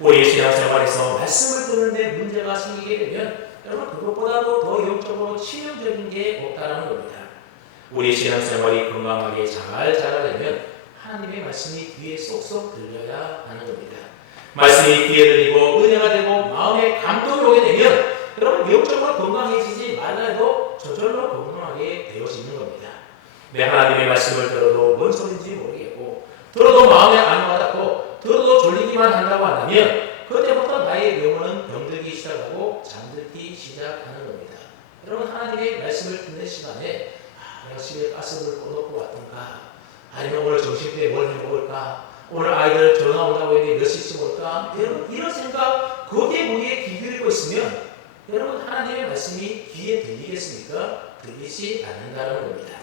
우리 신앙생활에서 말씀을 듣는데 문제가 생기게 되면 여러분 그것보다도 더 영적으로 치명적인 게 없다는 겁니다. 우리 신앙생활이 건강하게 잘 자라려면 하나님의 말씀이 귀에 쏙쏙 들려야 하는 겁니다. 말씀이 귀에 들리고 은혜가 되고 마음에 감동이 오게 되면 여러분 영적으로 건강해지지 말라도 저절로 건강하게 되어지는 겁니다. 내 하나님의 말씀을 들어도 뭔 소리인지 모르겠고 들어도 마음에 안 와닿고 들어도 졸리기만 한다고 한다면 그때부터 나의 영혼은 병들기 시작하고 잠들기 시작하는 겁니다. 여러분 하나님의 말씀을 듣는 시간에 내가 집에 가스불 꺼놓고 왔던가 아니면 오늘 점심때 뭘 해먹을까 오늘 아이들 전화 온다고 했는데 몇 시쯤 올까 여러분 이런 생각 거기에 우리의 귀 기울이고 있으면 여러분 하나님의 말씀이 귀에 들리겠습니까? 들리지 않는다는 겁니다.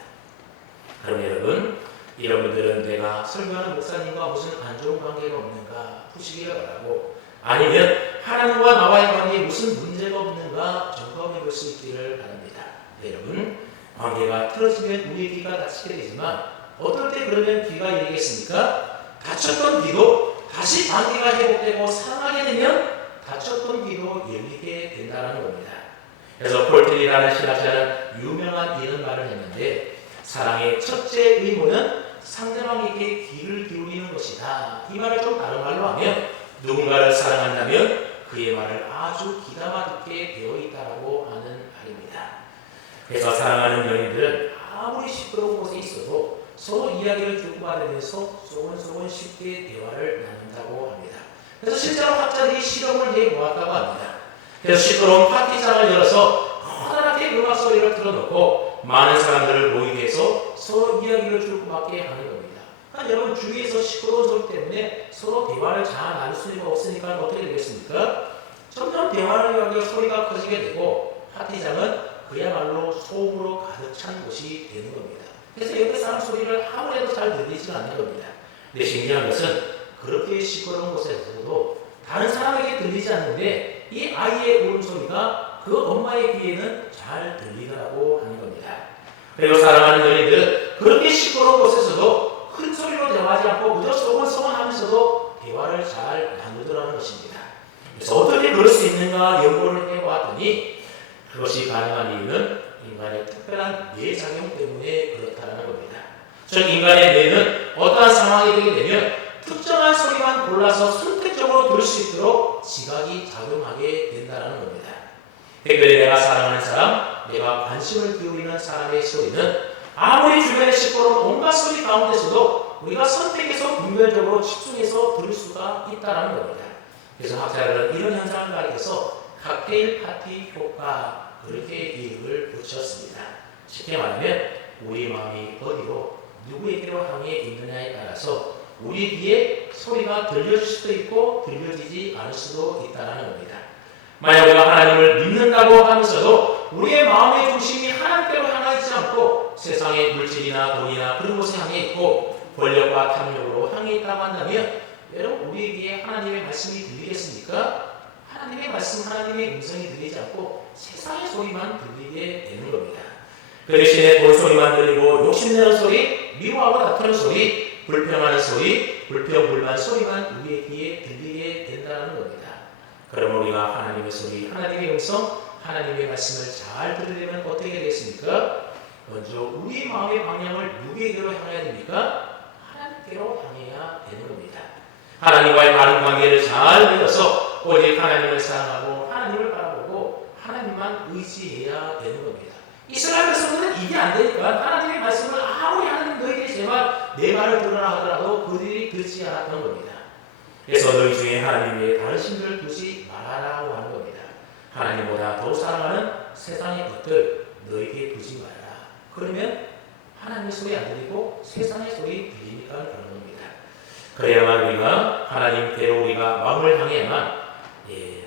그럼 여러분들은 내가 설교하는 목사님과 무슨 안 좋은 관계가 없는가 푸시기를 바라고 아니면 하나님과 나와의 관계에 무슨 문제가 없는가 점검해 볼 수 있기를 바랍니다. 여러분 관계가 틀어지면 우리 귀가 다치게 되지만 어떨 때 그러면 귀가 열리겠습니까? 다쳤던 귀도 다시 관계가 회복되고 사랑하게 되면 다쳤던 귀도 열리게 된다는 겁니다. 그래서 폴틀이라는 신학자는 유명한 이런 말을 했는데 사랑의 첫째 의무는 상대방에게 귀를 기울이는 것이다. 이 말을 좀 다른 말로 하면 누군가를 사랑한다면 그의 말을 아주 귀담아 듣게 되어 있다고 하는 말입니다. 그래서 사랑하는 연인들은 아무리 시끄러운 곳에 있어도 서로 이야기를 주고받으면서 소곤소곤 쉽게 대화를 나눈다고 합니다. 그래서 실제로 학자들이 실험을 해보았다고 합니다. 그래서 시끄러운 파티장을 열어서 커다랗게 음악 소리를 틀어놓고 많은 사람들을 모이게 해서 서로 이야기를 주고받게 하는 겁니다. 그러니까 여러분 주위에서 시끄러운 소리 때문에 서로 대화를 잘 나눌 수가 없으니까 어떻게 되겠습니까? 점점 대화를 하고 소리가 커지게 되고 파티장은 그야말로 소음으로 가득 찬 곳이 되는 겁니다. 그래서 옆에 사람 소리를 아무래도 잘 들리지 않는 겁니다. 근데 신기한 것은 그렇게 시끄러운 곳에서도 다른 사람에게 들리지 않는데 이 아이의 울음소리가 그 엄마의 귀에는 잘 들리더라고 하는 겁니다. 그리고 사랑하는 연인들은 그렇게 시끄러운 곳에서도 큰 소리로 대화하지 않고 그저 소곤소곤 하면서도 대화를 잘 나누더라는 것입니다. 그래서 어떻게 그럴 수 있는가 연구를 해보았더니 그것이 가능한 이유는 인간의 특별한 뇌작용 때문에 그렇다는 겁니다. 즉 인간의 뇌는 어떠한 상황이 되게 되면 특정한 소리만 골라서 선택적으로 들을 수 있도록 지각이 작용하게 된다는 겁니다. 특별히 내가 사랑하는 사람, 내가 관심을 기울이는 사람의 소리는 아무리 주변에 시끄러운 온갖 소리 가운데서도 우리가 선택해서 분별적으로 집중해서 들을 수가 있다는 겁니다. 그래서 학자들은 이런 현상을 가리켜서 칵테일 파티 효과 그렇게 이름을 붙였습니다. 쉽게 말하면 우리 마음이 어디로 누구에게로 향해 있느냐에 따라서 우리 귀에 소리가 들려질 수도 있고 들려지지 않을 수도 있다는 겁니다. 만약 우리가 하나님을 믿는다고 하면서도 우리의 마음의 중심이 하나님께로 향해 있지 않고 세상의 물질이나 돈이나 그런 곳에 향해 있고 권력과 탐욕으로 향해 있다고 한다면 여러분 우리 귀에 하나님의 말씀이 들리겠습니까? 하나님의 말씀, 하나님의 음성이 들리지 않고 세상의 소리만 들리게 되는 겁니다. 그 대신에 돈 소리만 들리고 욕심내는 소리, 미워하고 다투는 소리, 불평하는 소리, 불평불만 소리만 우리의 귀에 들리게 된다는 겁니다. 그럼 우리가 하나님의 소리, 하나님의 음성, 하나님의 말씀을 잘 들으려면 어떻게 되겠습니까? 먼저 우리 마음의 방향을 누구에게로 향해야 됩니까? 하나님께로 향해야 되는 겁니다. 하나님과의 바른 관계를 잘 맺어서 오직 하나님을 사랑하고 하나님을 바라보고 하나님만 의지해야 되는 겁니다. 이스라엘 백성들은 이게 안 되니까 하나님의 말씀을 아무리 하나님 너희들이 제발 내 말을 들으라 하더라도 그들이 듣지 않았던 겁니다. 그래서 너희 중에 하나님의 다른 신들을 두지 말아라고 하는 겁니다. 하나님보다 더 사랑하는 세상의 것들 너희에게 두지 말아라. 그러면 하나님의 소리 안 들리고 세상의 소리 들리니까 그런 겁니다. 그래야만 우리가 하나님께로 우리가 마음을 향해야만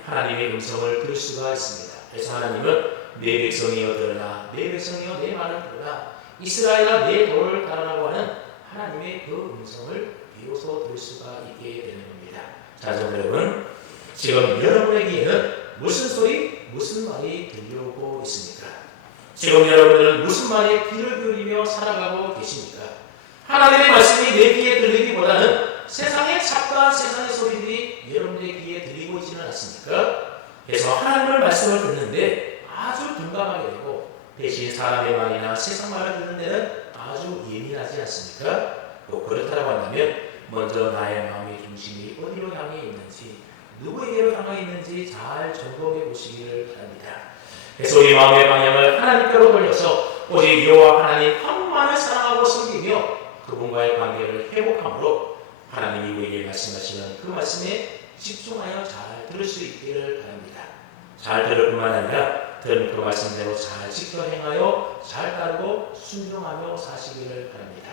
하나님의 음성을 들을 수가 있습니다. 그래서 하나님은 내 백성이여 들으라, 내 백성이여 내 말을 들으라, 이스라엘아 내 도를 따르라고 하는 하나님의 그 음성을 비로소 들을 수가 있게 되는 겁니다. 자, 여러분, 지금 여러분에게는 무슨 소리, 무슨 말이 들려오고 있습니까? 지금 여러분들은 무슨 말에 귀를 기울이며 살아가고 계십니까? 하나님의 말씀이 내 귀에 들리기보다는 세상의 잡다한 세상의 소리들이 여러분의 귀에 들리고 있지는 않습니까? 그래서 하나님의 말씀을 듣는데 아주 둔감하게 되고 대신 사람의 말이나 세상 말을 듣는 데는 아주 예민하지 않습니까? 또 그렇다고 한다면 먼저 나의 마음의 중심이 어디로 향해 있는지, 누구에게로 향해 있는지 잘 점검해 보시기를 바랍니다. 그래서 우리 마음의 방향을 하나님께로 돌려서 오직 여호와 하나님 한 분만을 사랑하고 섬기며 그분과의 관계를 회복함으로 하나님이 우리에게 말씀하시는 그 말씀에 집중하여 잘 들을 수 있기를 바랍니다. 잘 들을 뿐만 아니라 들은 그 말씀대로 잘 지켜 행하여 잘 따르고 순종하며 사시기를 바랍니다.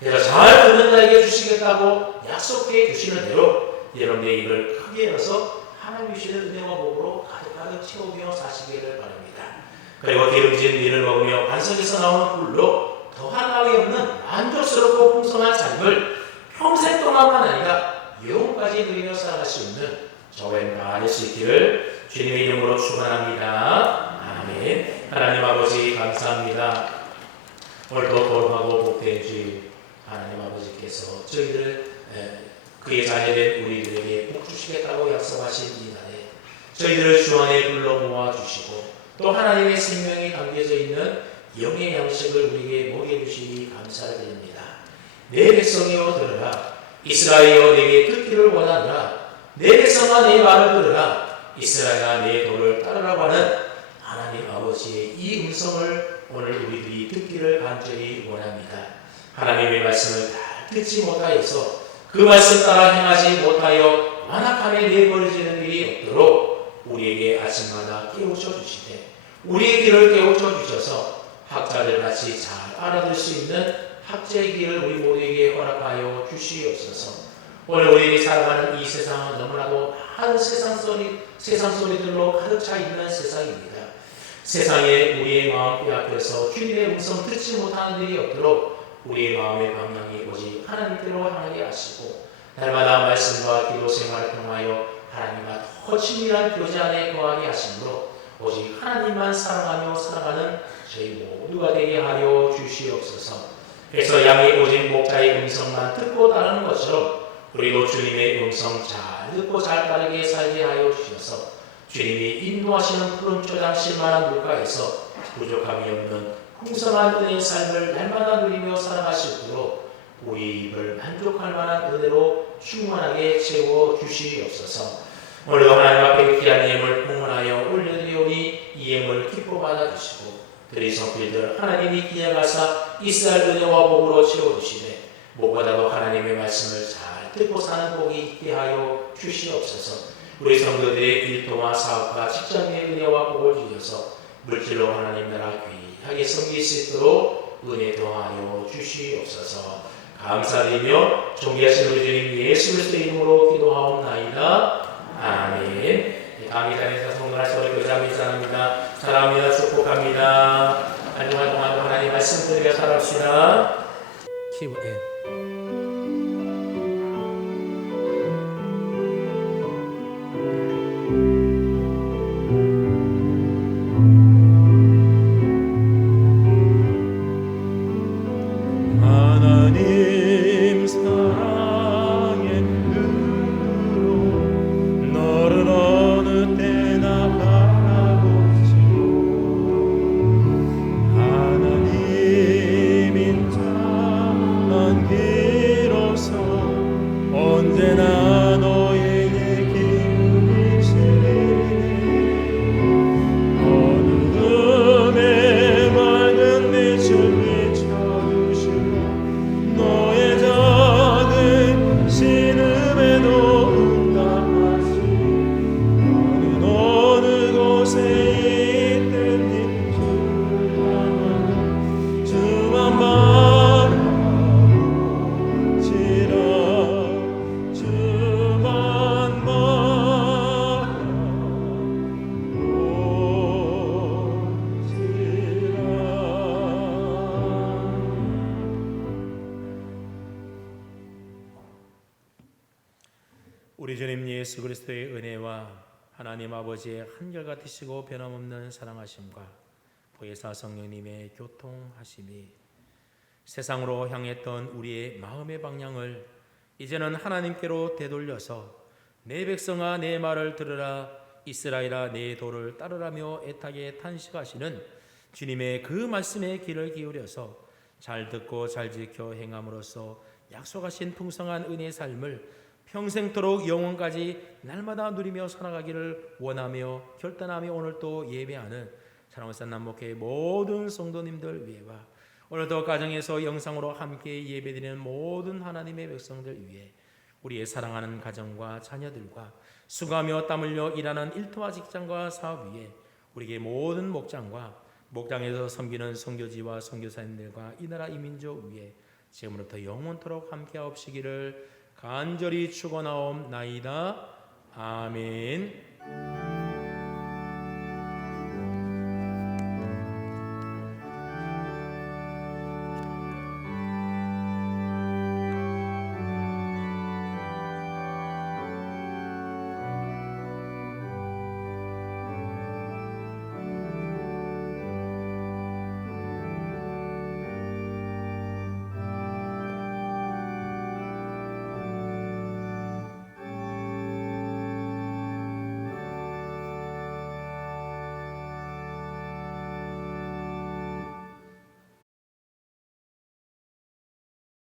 그래서 잘 듣는 자에게 주시겠다고 약속해 주시는 대로 여러분의 입을 크게 열어서 하나님 주시는 은혜와 복으로 가득가득 채우며 사시기를 바랍니다. 그리고 기름진 밀을 먹으며 반석에서 나오는 꿀로 더한 나위 없는 만족스럽고 풍성한 삶을 평생 동안만 아니라 영혼까지 누리며 살아갈 수 있는 저와 다 될 수 있기를 주님의 이름으로 축원합니다. 아멘. 하나님 아버지 감사합니다. 오늘도 거룩하고 복된 주일 하나님 아버지께서 저희들 그의 자녀된 우리들에게 복 주시겠다고 약속하신 이 날에 저희들을 주 안에 불러 모아주시고 또 하나님의 생명이 담겨져 있는 영의 양식을 우리에게 먹여주시기 감사드립니다. 내 백성이여 들으라, 이스라엘이여 내게 듣기를 원하노라, 내 백성아 내 말을 들으라, 이스라엘아 내 도를 따르라고 하는 하나님 아버지의 이 음성을 오늘 우리들이 듣기를 간절히 원합니다. 하나님의 말씀을 다 듣지 못하여서 그 말씀 따라 행하지 못하여 완악함에 내버려지는 일이 없도록 우리에게 아침마다 깨우쳐 주시되 우리의 길을 깨우쳐 주셔서 학자들 같이 잘 알아들 수 있는 학자의 길을 우리 모두에게 허락하여 주시옵소서. 오늘 우리들이 살아가는 이 세상은 너무나도 많은 세상 소리들로 가득 차 있는 세상입니다. 세상에 우리의 마음 빼앗겨서 주님의 음성 듣지 못하는 일이 없도록 우리의 마음의 방향이 오직 하나님께로 향하게 하시고 날마다 말씀과 기도 생활을 통하여 하나님과 더 친밀한 교제 안에 거하게 하심으로 오직 하나님만 사랑하며 살아가는 저희 모두가 되게 하여 주시옵소서. 그래서 양이 오직 목자의 음성만 듣고 따르는 것처럼 우리도 주님의 음성 잘 듣고 잘 따르게 살게 하여 주셔서 주님이 인도하시는 푸른 초장 실만한 물가에서 부족함이 없는 풍성한 은혜의 삶을 날마다 누리며 살아가시도록 우리 입을 만족할 만한 은혜로 충만하게 채워 주시옵소서. 오늘도 하나님 앞에 귀한 예물 봉헌하여 올려드리오니 이 예물 기뻐 받아주시고 그리 성필들 하나님이 기약하사 이스라엘 은혜와 복으로 채워주시되 무엇보다도 하나님의 말씀을 잘 듣고 사는 복이 있게 하여 주시옵소서. 우리 성도들의 일터와 사업과 직장의 은혜와 복을 주셔서 물질로 하나님 나라 귀하게 섬길 수 있도록 은혜 더하여 주시옵소서. 감사드리며 존귀하신 우리 주님 예수 그리스도의 이름으로 기도하옵나이다. 아멘. 다음 이 자리에서 성도하시고 교제합니다. 사랑합니다. 축복합니다. 한 주간 동안 하나님 말씀 드리며 살아갑시다. 하나님 사랑의 눈으로 너를 어느 때나 바라보시고 하나님인 자 넌 예수 그리스도의 은혜와 하나님 아버지의 한결같으시고 변함없는 사랑하심과 보혜사 성령님의 교통하심이 세상으로 향했던 우리의 마음의 방향을 이제는 하나님께로 되돌려서 내 백성아 내 말을 들으라 이스라엘아 내 도를 따르라며 애타게 탄식하시는 주님의 그 말씀에 귀를 기울여서 잘 듣고 잘 지켜 행함으로써 약속하신 풍성한 은혜의 삶을 평생토록 영원까지 날마다 누리며 살아가기를 원하며 결단하며 오늘 또 예배하는 사랑하는 산남목회 모든 성도님들 위해와 오늘도 가정에서 영상으로 함께 예배드리는 모든 하나님의 백성들 위해 우리의 사랑하는 가정과 자녀들과 수고하며 땀 흘려 일하는 일터와 직장과 사업 위에 우리에게 모든 목장과 목장에서 섬기는 선교지와 선교사님들과 이 나라 이 민족 위에 지금부터 영원토록 함께하옵시기를 간절히 축원하옵나이다. 아멘.